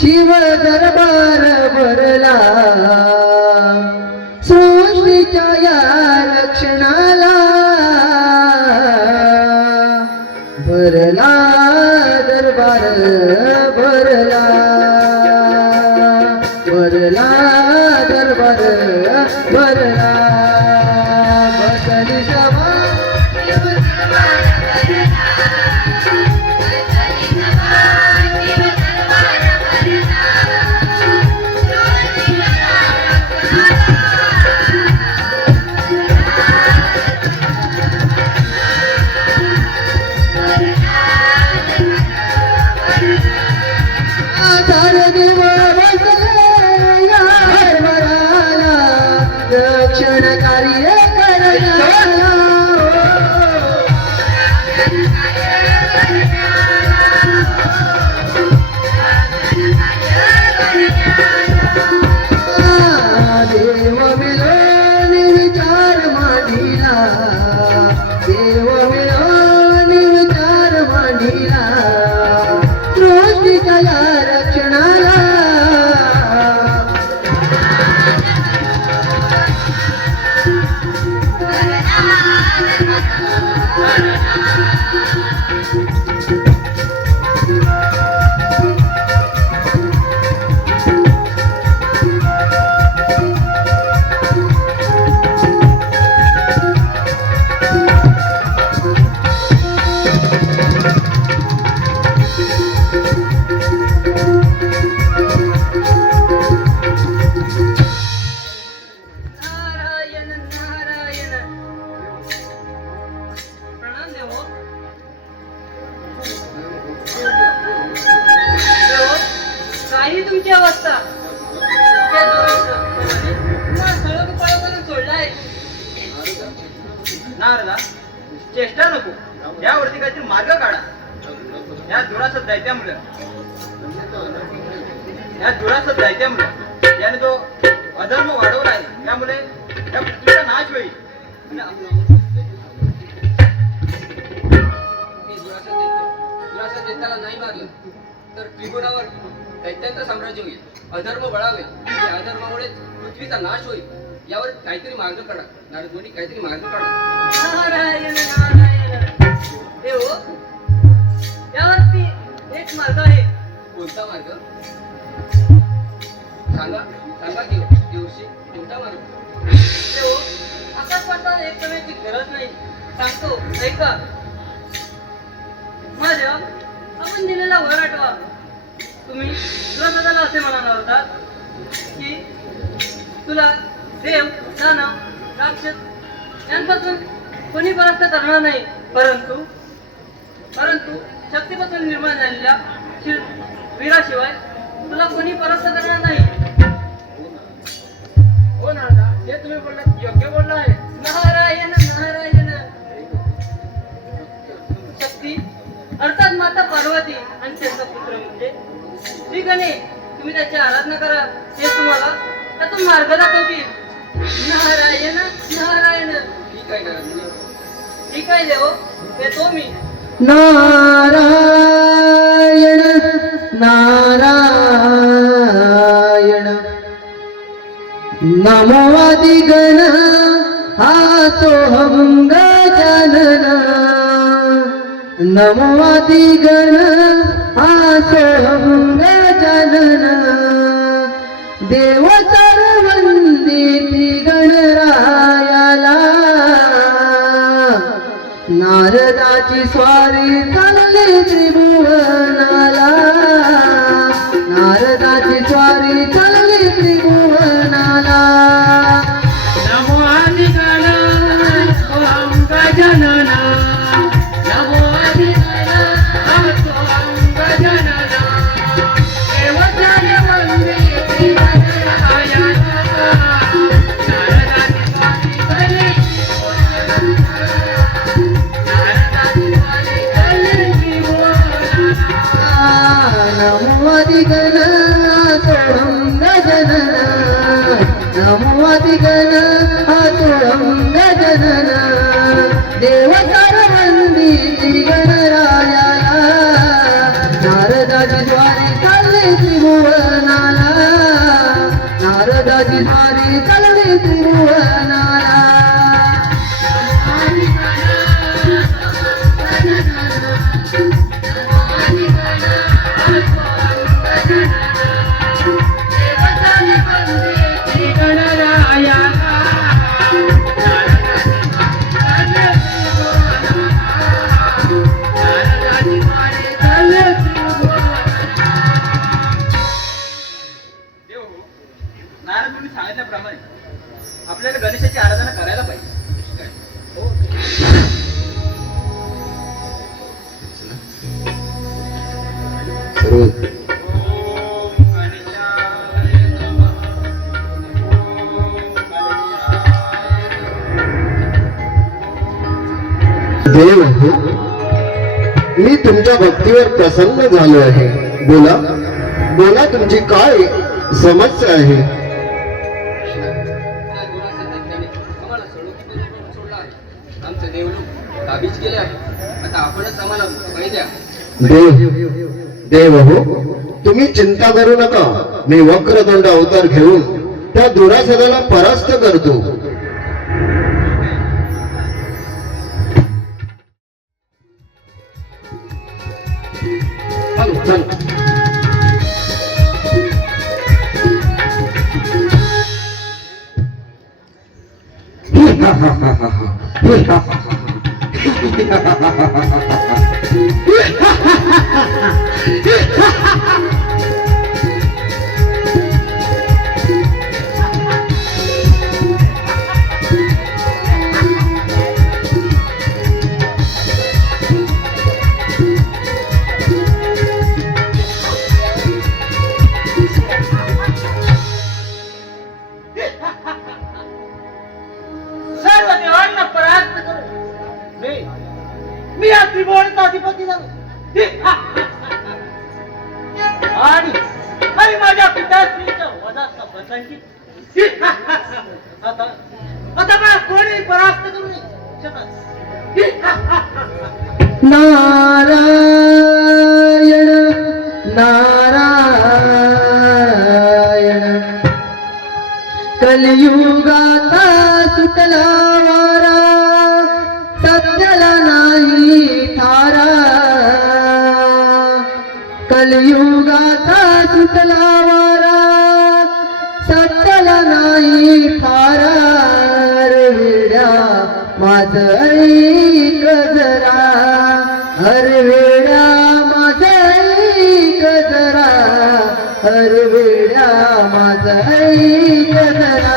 शिव दरबार भरला, सृष्टीच्या या रक्षणाला भरला दरबार भरला, भरला दरबार भरला, बसली सभा रक्षण कार्य करणारा देव मिळून विचार मांडिला, देव मिळून विचार मांडिला, सृष्टीच्या या रक्षणाला नारायण नारायण. प्रणाम देव. देव, काही तुमची अवस्था त्या दोघांप्रमाणे पुन्हा सळग पळवून सोडलाय. नारदा, चेष्टा नको. यावरती काहीतरी मार्ग काढा. या दुरासत दैत्यामुळे याने जो अधर्म वाढवला आहे त्यामुळे या पृथ्वीचा नाश होईल. मी दुराचा दैत्याला नाही मारलं तर त्रिगुणावर दैत्यांचं साम्राज्य होईल, अधर्म बळावेल, या अधर्मामुळे पृथ्वीचा नाश होईल. यावर काहीतरी मार्ग काढा नारदमुनी, काहीतरी मार्ग काढा. नारायण नारायण. देव, यावरती एक मार्ग आहे. कोणता मार्ग सांगा, सांगा देवशी, कोणता मार्ग? देव, आकाशपाताल एक करण्याची गरज नाही. सांगतो, ऐका. माझ्या आपण दिलेला वर आठवा. तुम्ही तुला स्वतःला असे म्हणाला होता की तुला देव, दानव, राक्षस यांपासून कोणी परास्त करणार नाही, परंतु शक्तीपासून निर्माण झालेल्या वीराशिवाय तुला कोणी परास्त करणार नाही. हो नारदा, हे तुम्ही बोललात योग्य बोलला आहे. नारायण नारायण. शक्ती अर्थात माता पार्वती आणि त्यांचा पुत्र म्हणजे श्री गणेश. तुम्ही त्याची आराधना करा, हे तुम्हाला त्यातून मार्ग दाखवतील. नारायण नारायण. ठीक आहे नारदमुनी. ठीक आहे देव, येतो मी. नारायण नारायण नमोवादी गण हा सोहम गजानन, नमोवादी गण हा सोहम गजानन, देव तर वंदिती गणरायाला नारदाची स्वारी चालली त्रिभुवनाला नारदाची स्वारी चालली त्रिभुवनाला नमो आदिगण ओम गजानना नमो आदिगण ओम गजानना देवताने वंदे श्री गणरायाला नारदाची स्वारी चालली नमो अधिगण तोळं गजनन नमो अधिगण तोळं गजनन देव सर्वंदी गणरायाला नारदाची द्वारे चालले त्रिभुवनाला नारदाची द्वारे चालले त्रिभुवनाला नारद मुनी सांगितल्याप्रमाणे आपल्याला गणेशाची आराधना करायला पाहिजे. देव हो, मी तुमच्या भक्तीवर प्रसन्न झालो आहे. बोला बोला, तुमची काय समस्या आहे? आम्हाला सोडून सोडला आहे. आमचे देवलोक ताबीज केले आहे. आता आपणच आम्हाला पाहिजे देव हो, तुम्ही चिंता करू नका. मी वक्रतुंड अवतार घेऊन त्या दुरासदाला परास्त करतो. चल. सर्व देवांना परास्त करू मी या त्रिभुवनाचा अधिपती झालो. आणि आणि माझ्या पिताश्रीच्या वधाचा प्रसंगी आता आता मला कोणी परास्त करू नाही शकत. नारायण नारायण कलियुगाता सुटला वारा सत्याला नाही थारा कलियुगाता सुटला वारा सत्याला नाही थारा वेड्या माझं ऐक जरा अरे वेड्या माझं ऐक जरा अरे वेड्या माझं ऐक जरा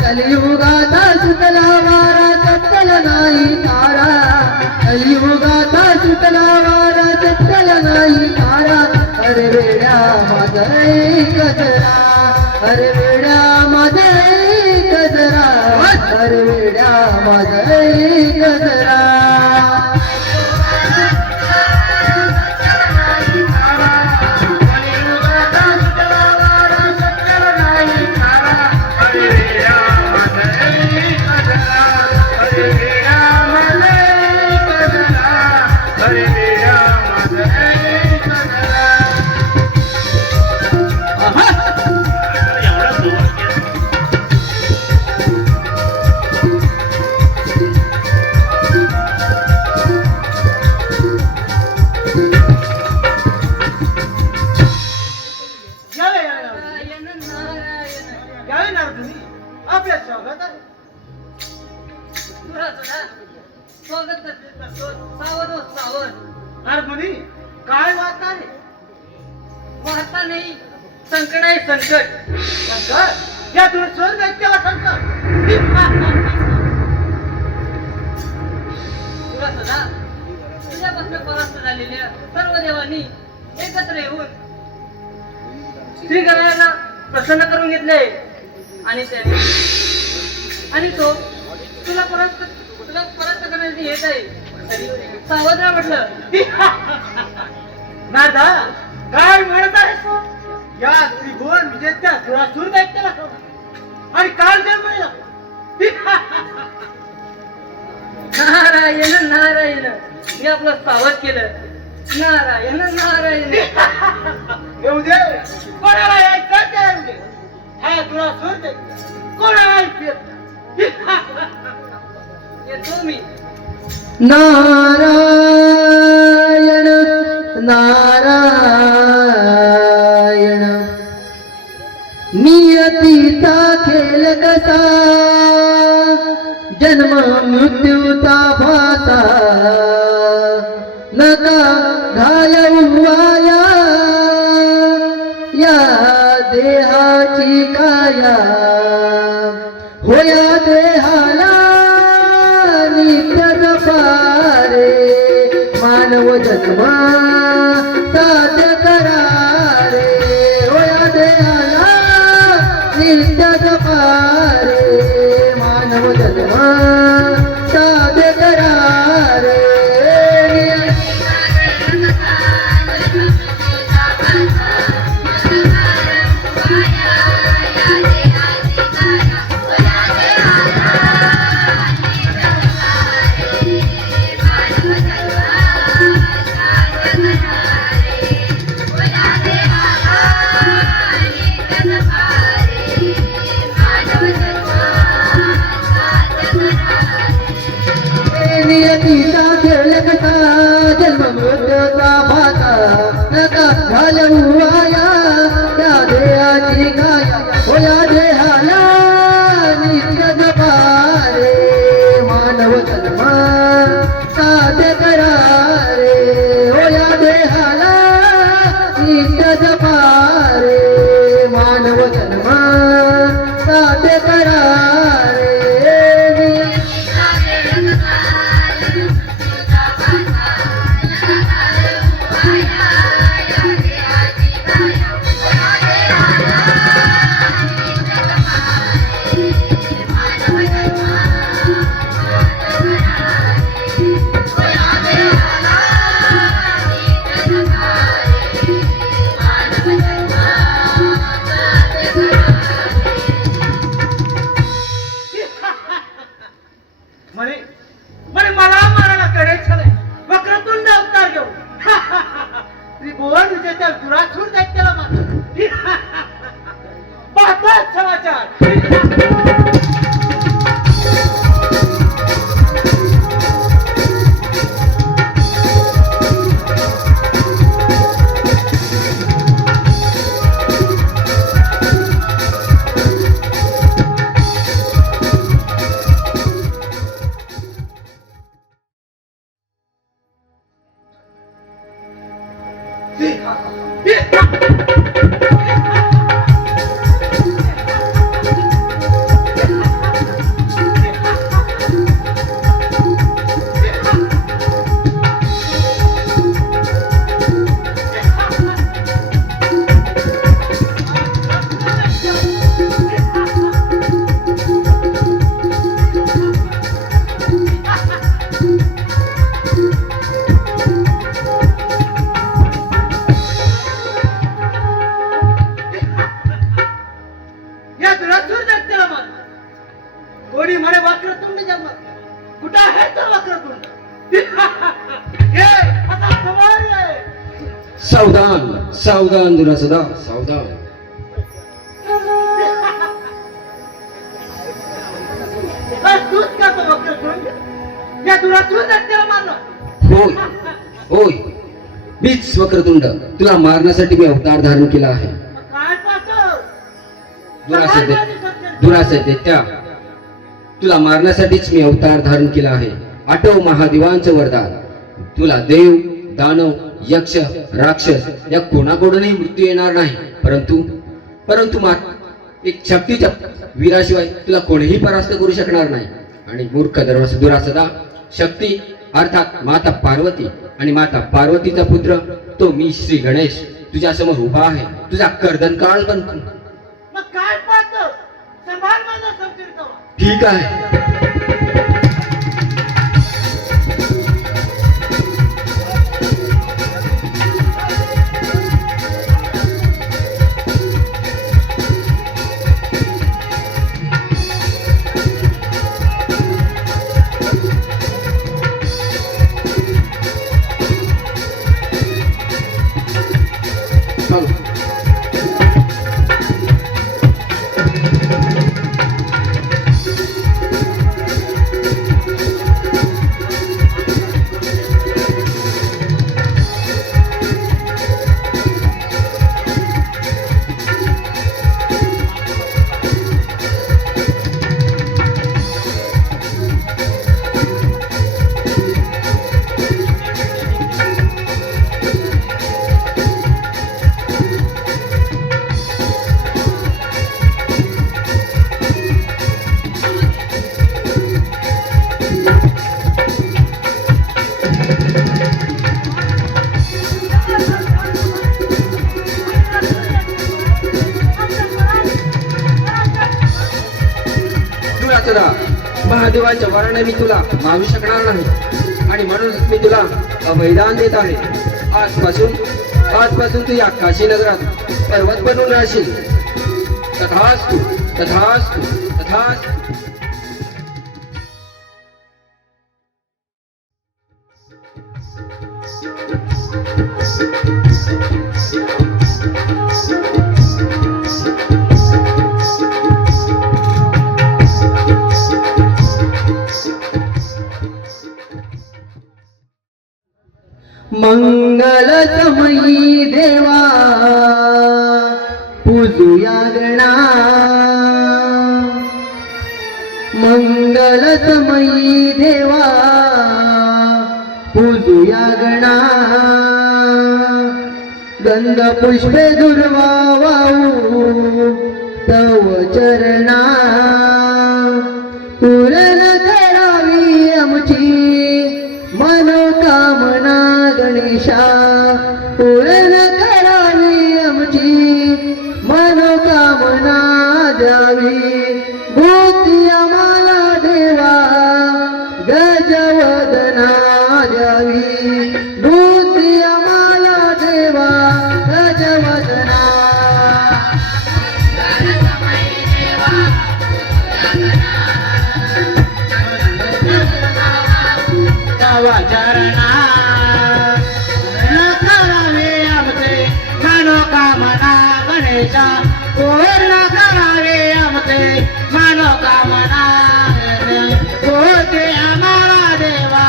कलियुगाता सुटला वारा सत्याला नाही तारा कलियुगाता सुटला वारा सत्याला नाही तारा अरे वेड्या माझा एक जरा अरे वेड्या माझा एक जरा अरे वेड्या माझा एक जरा Yeah. अरे वेड्या माझं ऐक जरा. एवढा सुवास केला. यावे ना तुम्ही आपल्या स्वागत आहे. स्वागत करतो सावध हो सावध. अरे मुनी काय वाटत आहे? वाहता नाही संकट आहे संकट. संकट या दुर्सर व्यक्तीला संकट. तुला सदा तुझ्यापासून परास्त झालेल्या सर्व देवांनी एकत्र येऊन श्री गणरायाला प्रसन्न करून घेतले आणि त्याने आणि तो तुला परास्त करण्यासाठी येत आहे. तरी सावध राहा म्हटलं. नादा काय म्हणत आहेस तू? या त्रिभुवन विजेत्या दुरासूर व्यक्तीला सोडा आणि काल जन्मला. नारायण नारायण मी आपलं सावध केलं. नारायण नारायण. येऊ दे कोणाला यायचं ते येऊ दे. हा दुरासूर व्यक्ती कोणाला येतो मी. नारायण नारायण नियतीचा खेळ कसा जन्म मृत्यूचा भाता नका घालवू वाया या देहाची काया होया देहाला नित्य जपारे मानव जन्म साध्य करारे होया देहाला नित्य जपारे मानव जन्म साध्य करारे. नियतीचा खेळ कसा जन्म मृत्यूचा भाता नका घालवू वाया या देहाची काया होया देहाला नित्य जपारे मानव जन्म साध्य करारे होया देहाला नित्य जपारे मानव जन्म साध्य करारे. म्हणे म्हणे मला मारायला कडेच झालंय. वक्रतुंड अवतार घेऊ. त्रिभुवन विजेत्या दुरासूर दैत्याला मारतो. पाहताच समाचार. सावधान सावधान दुरासदा सावधान. तूच का तो वक्र सोडून या तुला तूच त्याला मारलं. होय होय, मीच वक्रतुंड, तुला मारण्यासाठी मी अवतार धारण केला आहे. मग काय पाहतो दुरासते त्या तुला मारण्यासाठीच मी अवतार धारण केला आहे. आठव महादेवांचं वरदान. तुला देव दानव यक्ष राक्षस या कोणाकडूनही मृत्यू येणार नाही, परंतु परंतु एक शक्तीच्या वीराशिवाय तुला कोणीही परास्त करू शकणार नाही. आणि मूर्ख दुरासदा, शक्ती अर्थात माता पार्वती आणि माता पार्वतीचा पुत्र तो मी श्री गणेश तुझ्या समोर उभा आहे. तुझा कर्दन काळ पण मग काय पाहतो समान माझा समजून ठीक आहे. महादेवाच्या वराने मी तुला मारू शकणार नाही आणि म्हणून मी तुला अभयदान देत आहे. आजपासून तू या काशी नगरात पर्वत बनून राहशील. तथास्तु तथास्तु तथास्तु. मंगलमयी देवा पूजुया गणा. मंगलमयी देवा पूजुया गणा. गंध पुष्पे दुर्वा वाहू तव चरणा. पूर्ण करावी आमची मनोकामना गणेशा. पूर्ण करावी आमची मनोकामना द्यावी. भूती आम्हाला देवा गजवदना द्यावी. भूती आम्हाला देवा गजवदना. तवा चरणा करावे आमचे मनोकामना गणेशा. पूर्ण करावे आमचे मनोकामना. होते आम्हाला देवा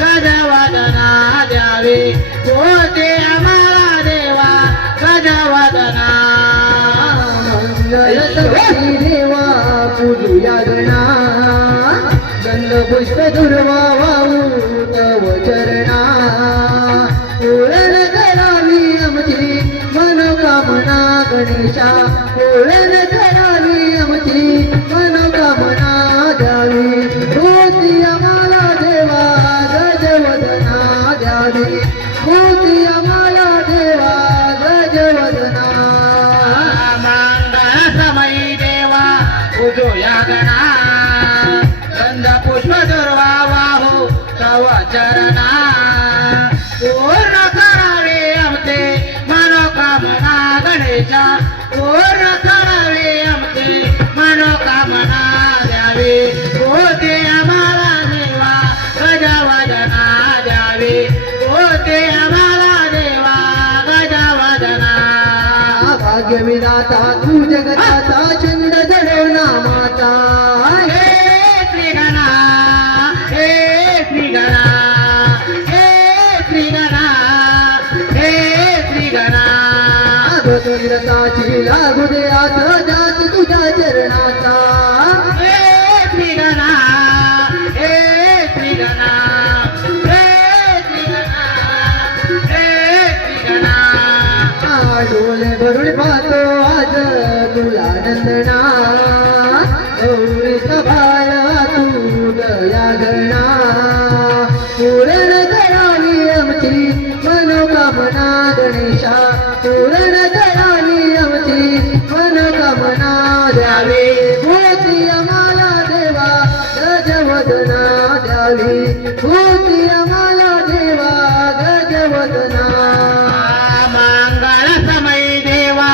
गजवदना द्यावी. होते आम्हाला देवा गजवदना. मंगलमयी देवा पूजुया गणा. गंध पुष्प दुर्वा वाहू तव चरणा. पूर्ण करावी आमची मनोकामना गणेशा. पूर्ण करावी आमची मनोकामना द्यावी. भूती आम्हाला देवा गजवदना द्यावी. भूती आम्हाला देवा गजवदना. मंगलमयी देवा पूजुया गणा. गंध पुष्प दुर्वा वाहू तव चरणा. पूर्ण करावे आमचे मनोकामना गणेशा. पूर्ण करावे आमचे मनोकामना द्यावी. होते आम्हाला देवा गजवदना द्यावी. होते आम्हाला देवा भाग्य विधाता तू जगताचा चंद जडो नामाचा हे श्री गणा हे श्री गणा हे श्री गणा हे श्री गणा वीरताची लागू दे आता जात तुझ्या चरणाचा हे श्री गणा हे श्री गणा हे श्री गणा हे श्री गणा डोले भरून पाहतो आज तुला नंदना गौरीचा बाळ तू दया गणा पूर्ण करावी आमची मनोकामना गणेशा पूर्ण करावी आमची मनोकामना द्यावी भूती आम्हाला देवा गजवदना द्यावी भूती आम्हाला देवा गजवदना मंगळ समय देवा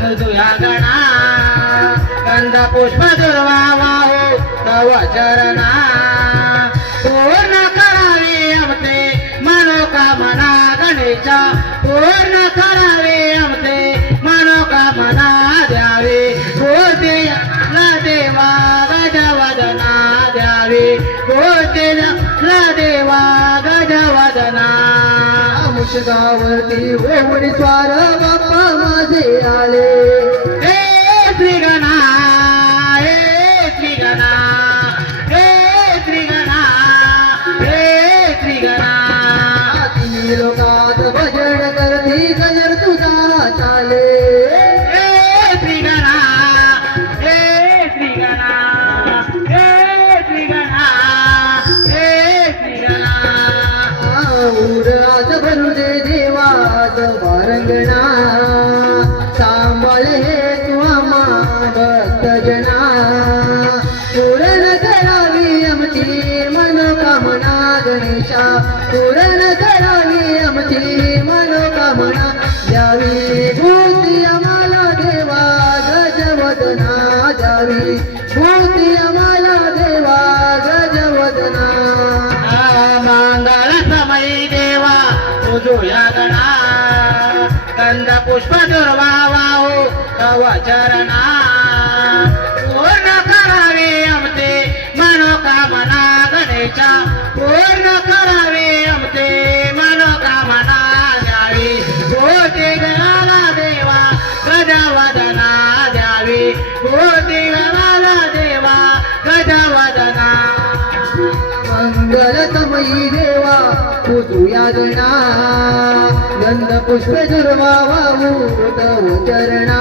तुझ्या गणा गंध पुष्प दुर्वा वाहो तव चरणा पूर्ण करावे आमचे मनोकामना गणेशा पूर्ण करावे आमचे मनोकामना द्यावे भूतीला देवा गजवदना द्यावे भूतीला देवा गजवदना मुशगावरती होऊन स्वार बाप्पा माझे आले हे श्री गणा हे श्री गणा हे श्री गणा हे श्री गणा तिन्ही लोकात भजन करती गजर तुझा चाले हे श्री गणा हे श्री गणा हे श्री गणा हे श्री गणा उर आज भरू दे देवाच वारंगणा सांभाळे हे तू आम्हा भक्त जना पूर्ण करावी आमची मनोकामना गणेशा पूर्ण करावी आमची मनोकामना द्यावी भूती आम्हाला देवा गजवदना द्यावी भूती आम्हाला देवा गजवदना मंगळ समय देवा तुझ्या गणा गंध पुष्प दुर्वा वाहो तव चरणा पूर्ण करावे आमचे मनोकामना गणेशा पूर्ण करावे आमचे मनोकामना द्यावी भूती गणाला देवा गजवदना द्यावी भूती गणाला देवा गजवदना मंगल समयी देवा तुझ्या गणा गंध पुष्प दुर्वा वाहू तव चरणा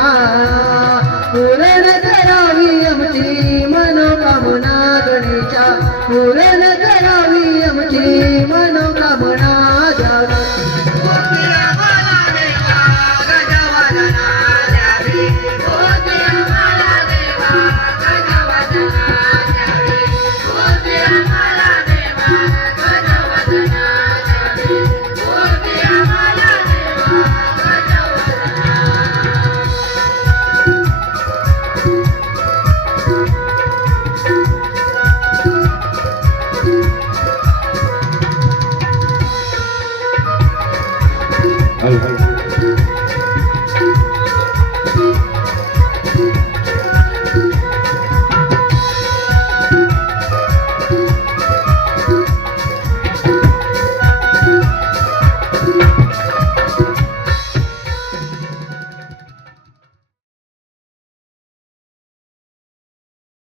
पूर्ण करावी आमची मनोकामना गणेशा पूर्ण करावी आमची मनोकामना द्यावी भूती आम्हाला देवा गजवदना द्यावी भूती आम्हाला देवा गजवदना द्यावी भूती आम्हाला देवा गजवदना द्यावी भूती आम्हाला देवा गजवदना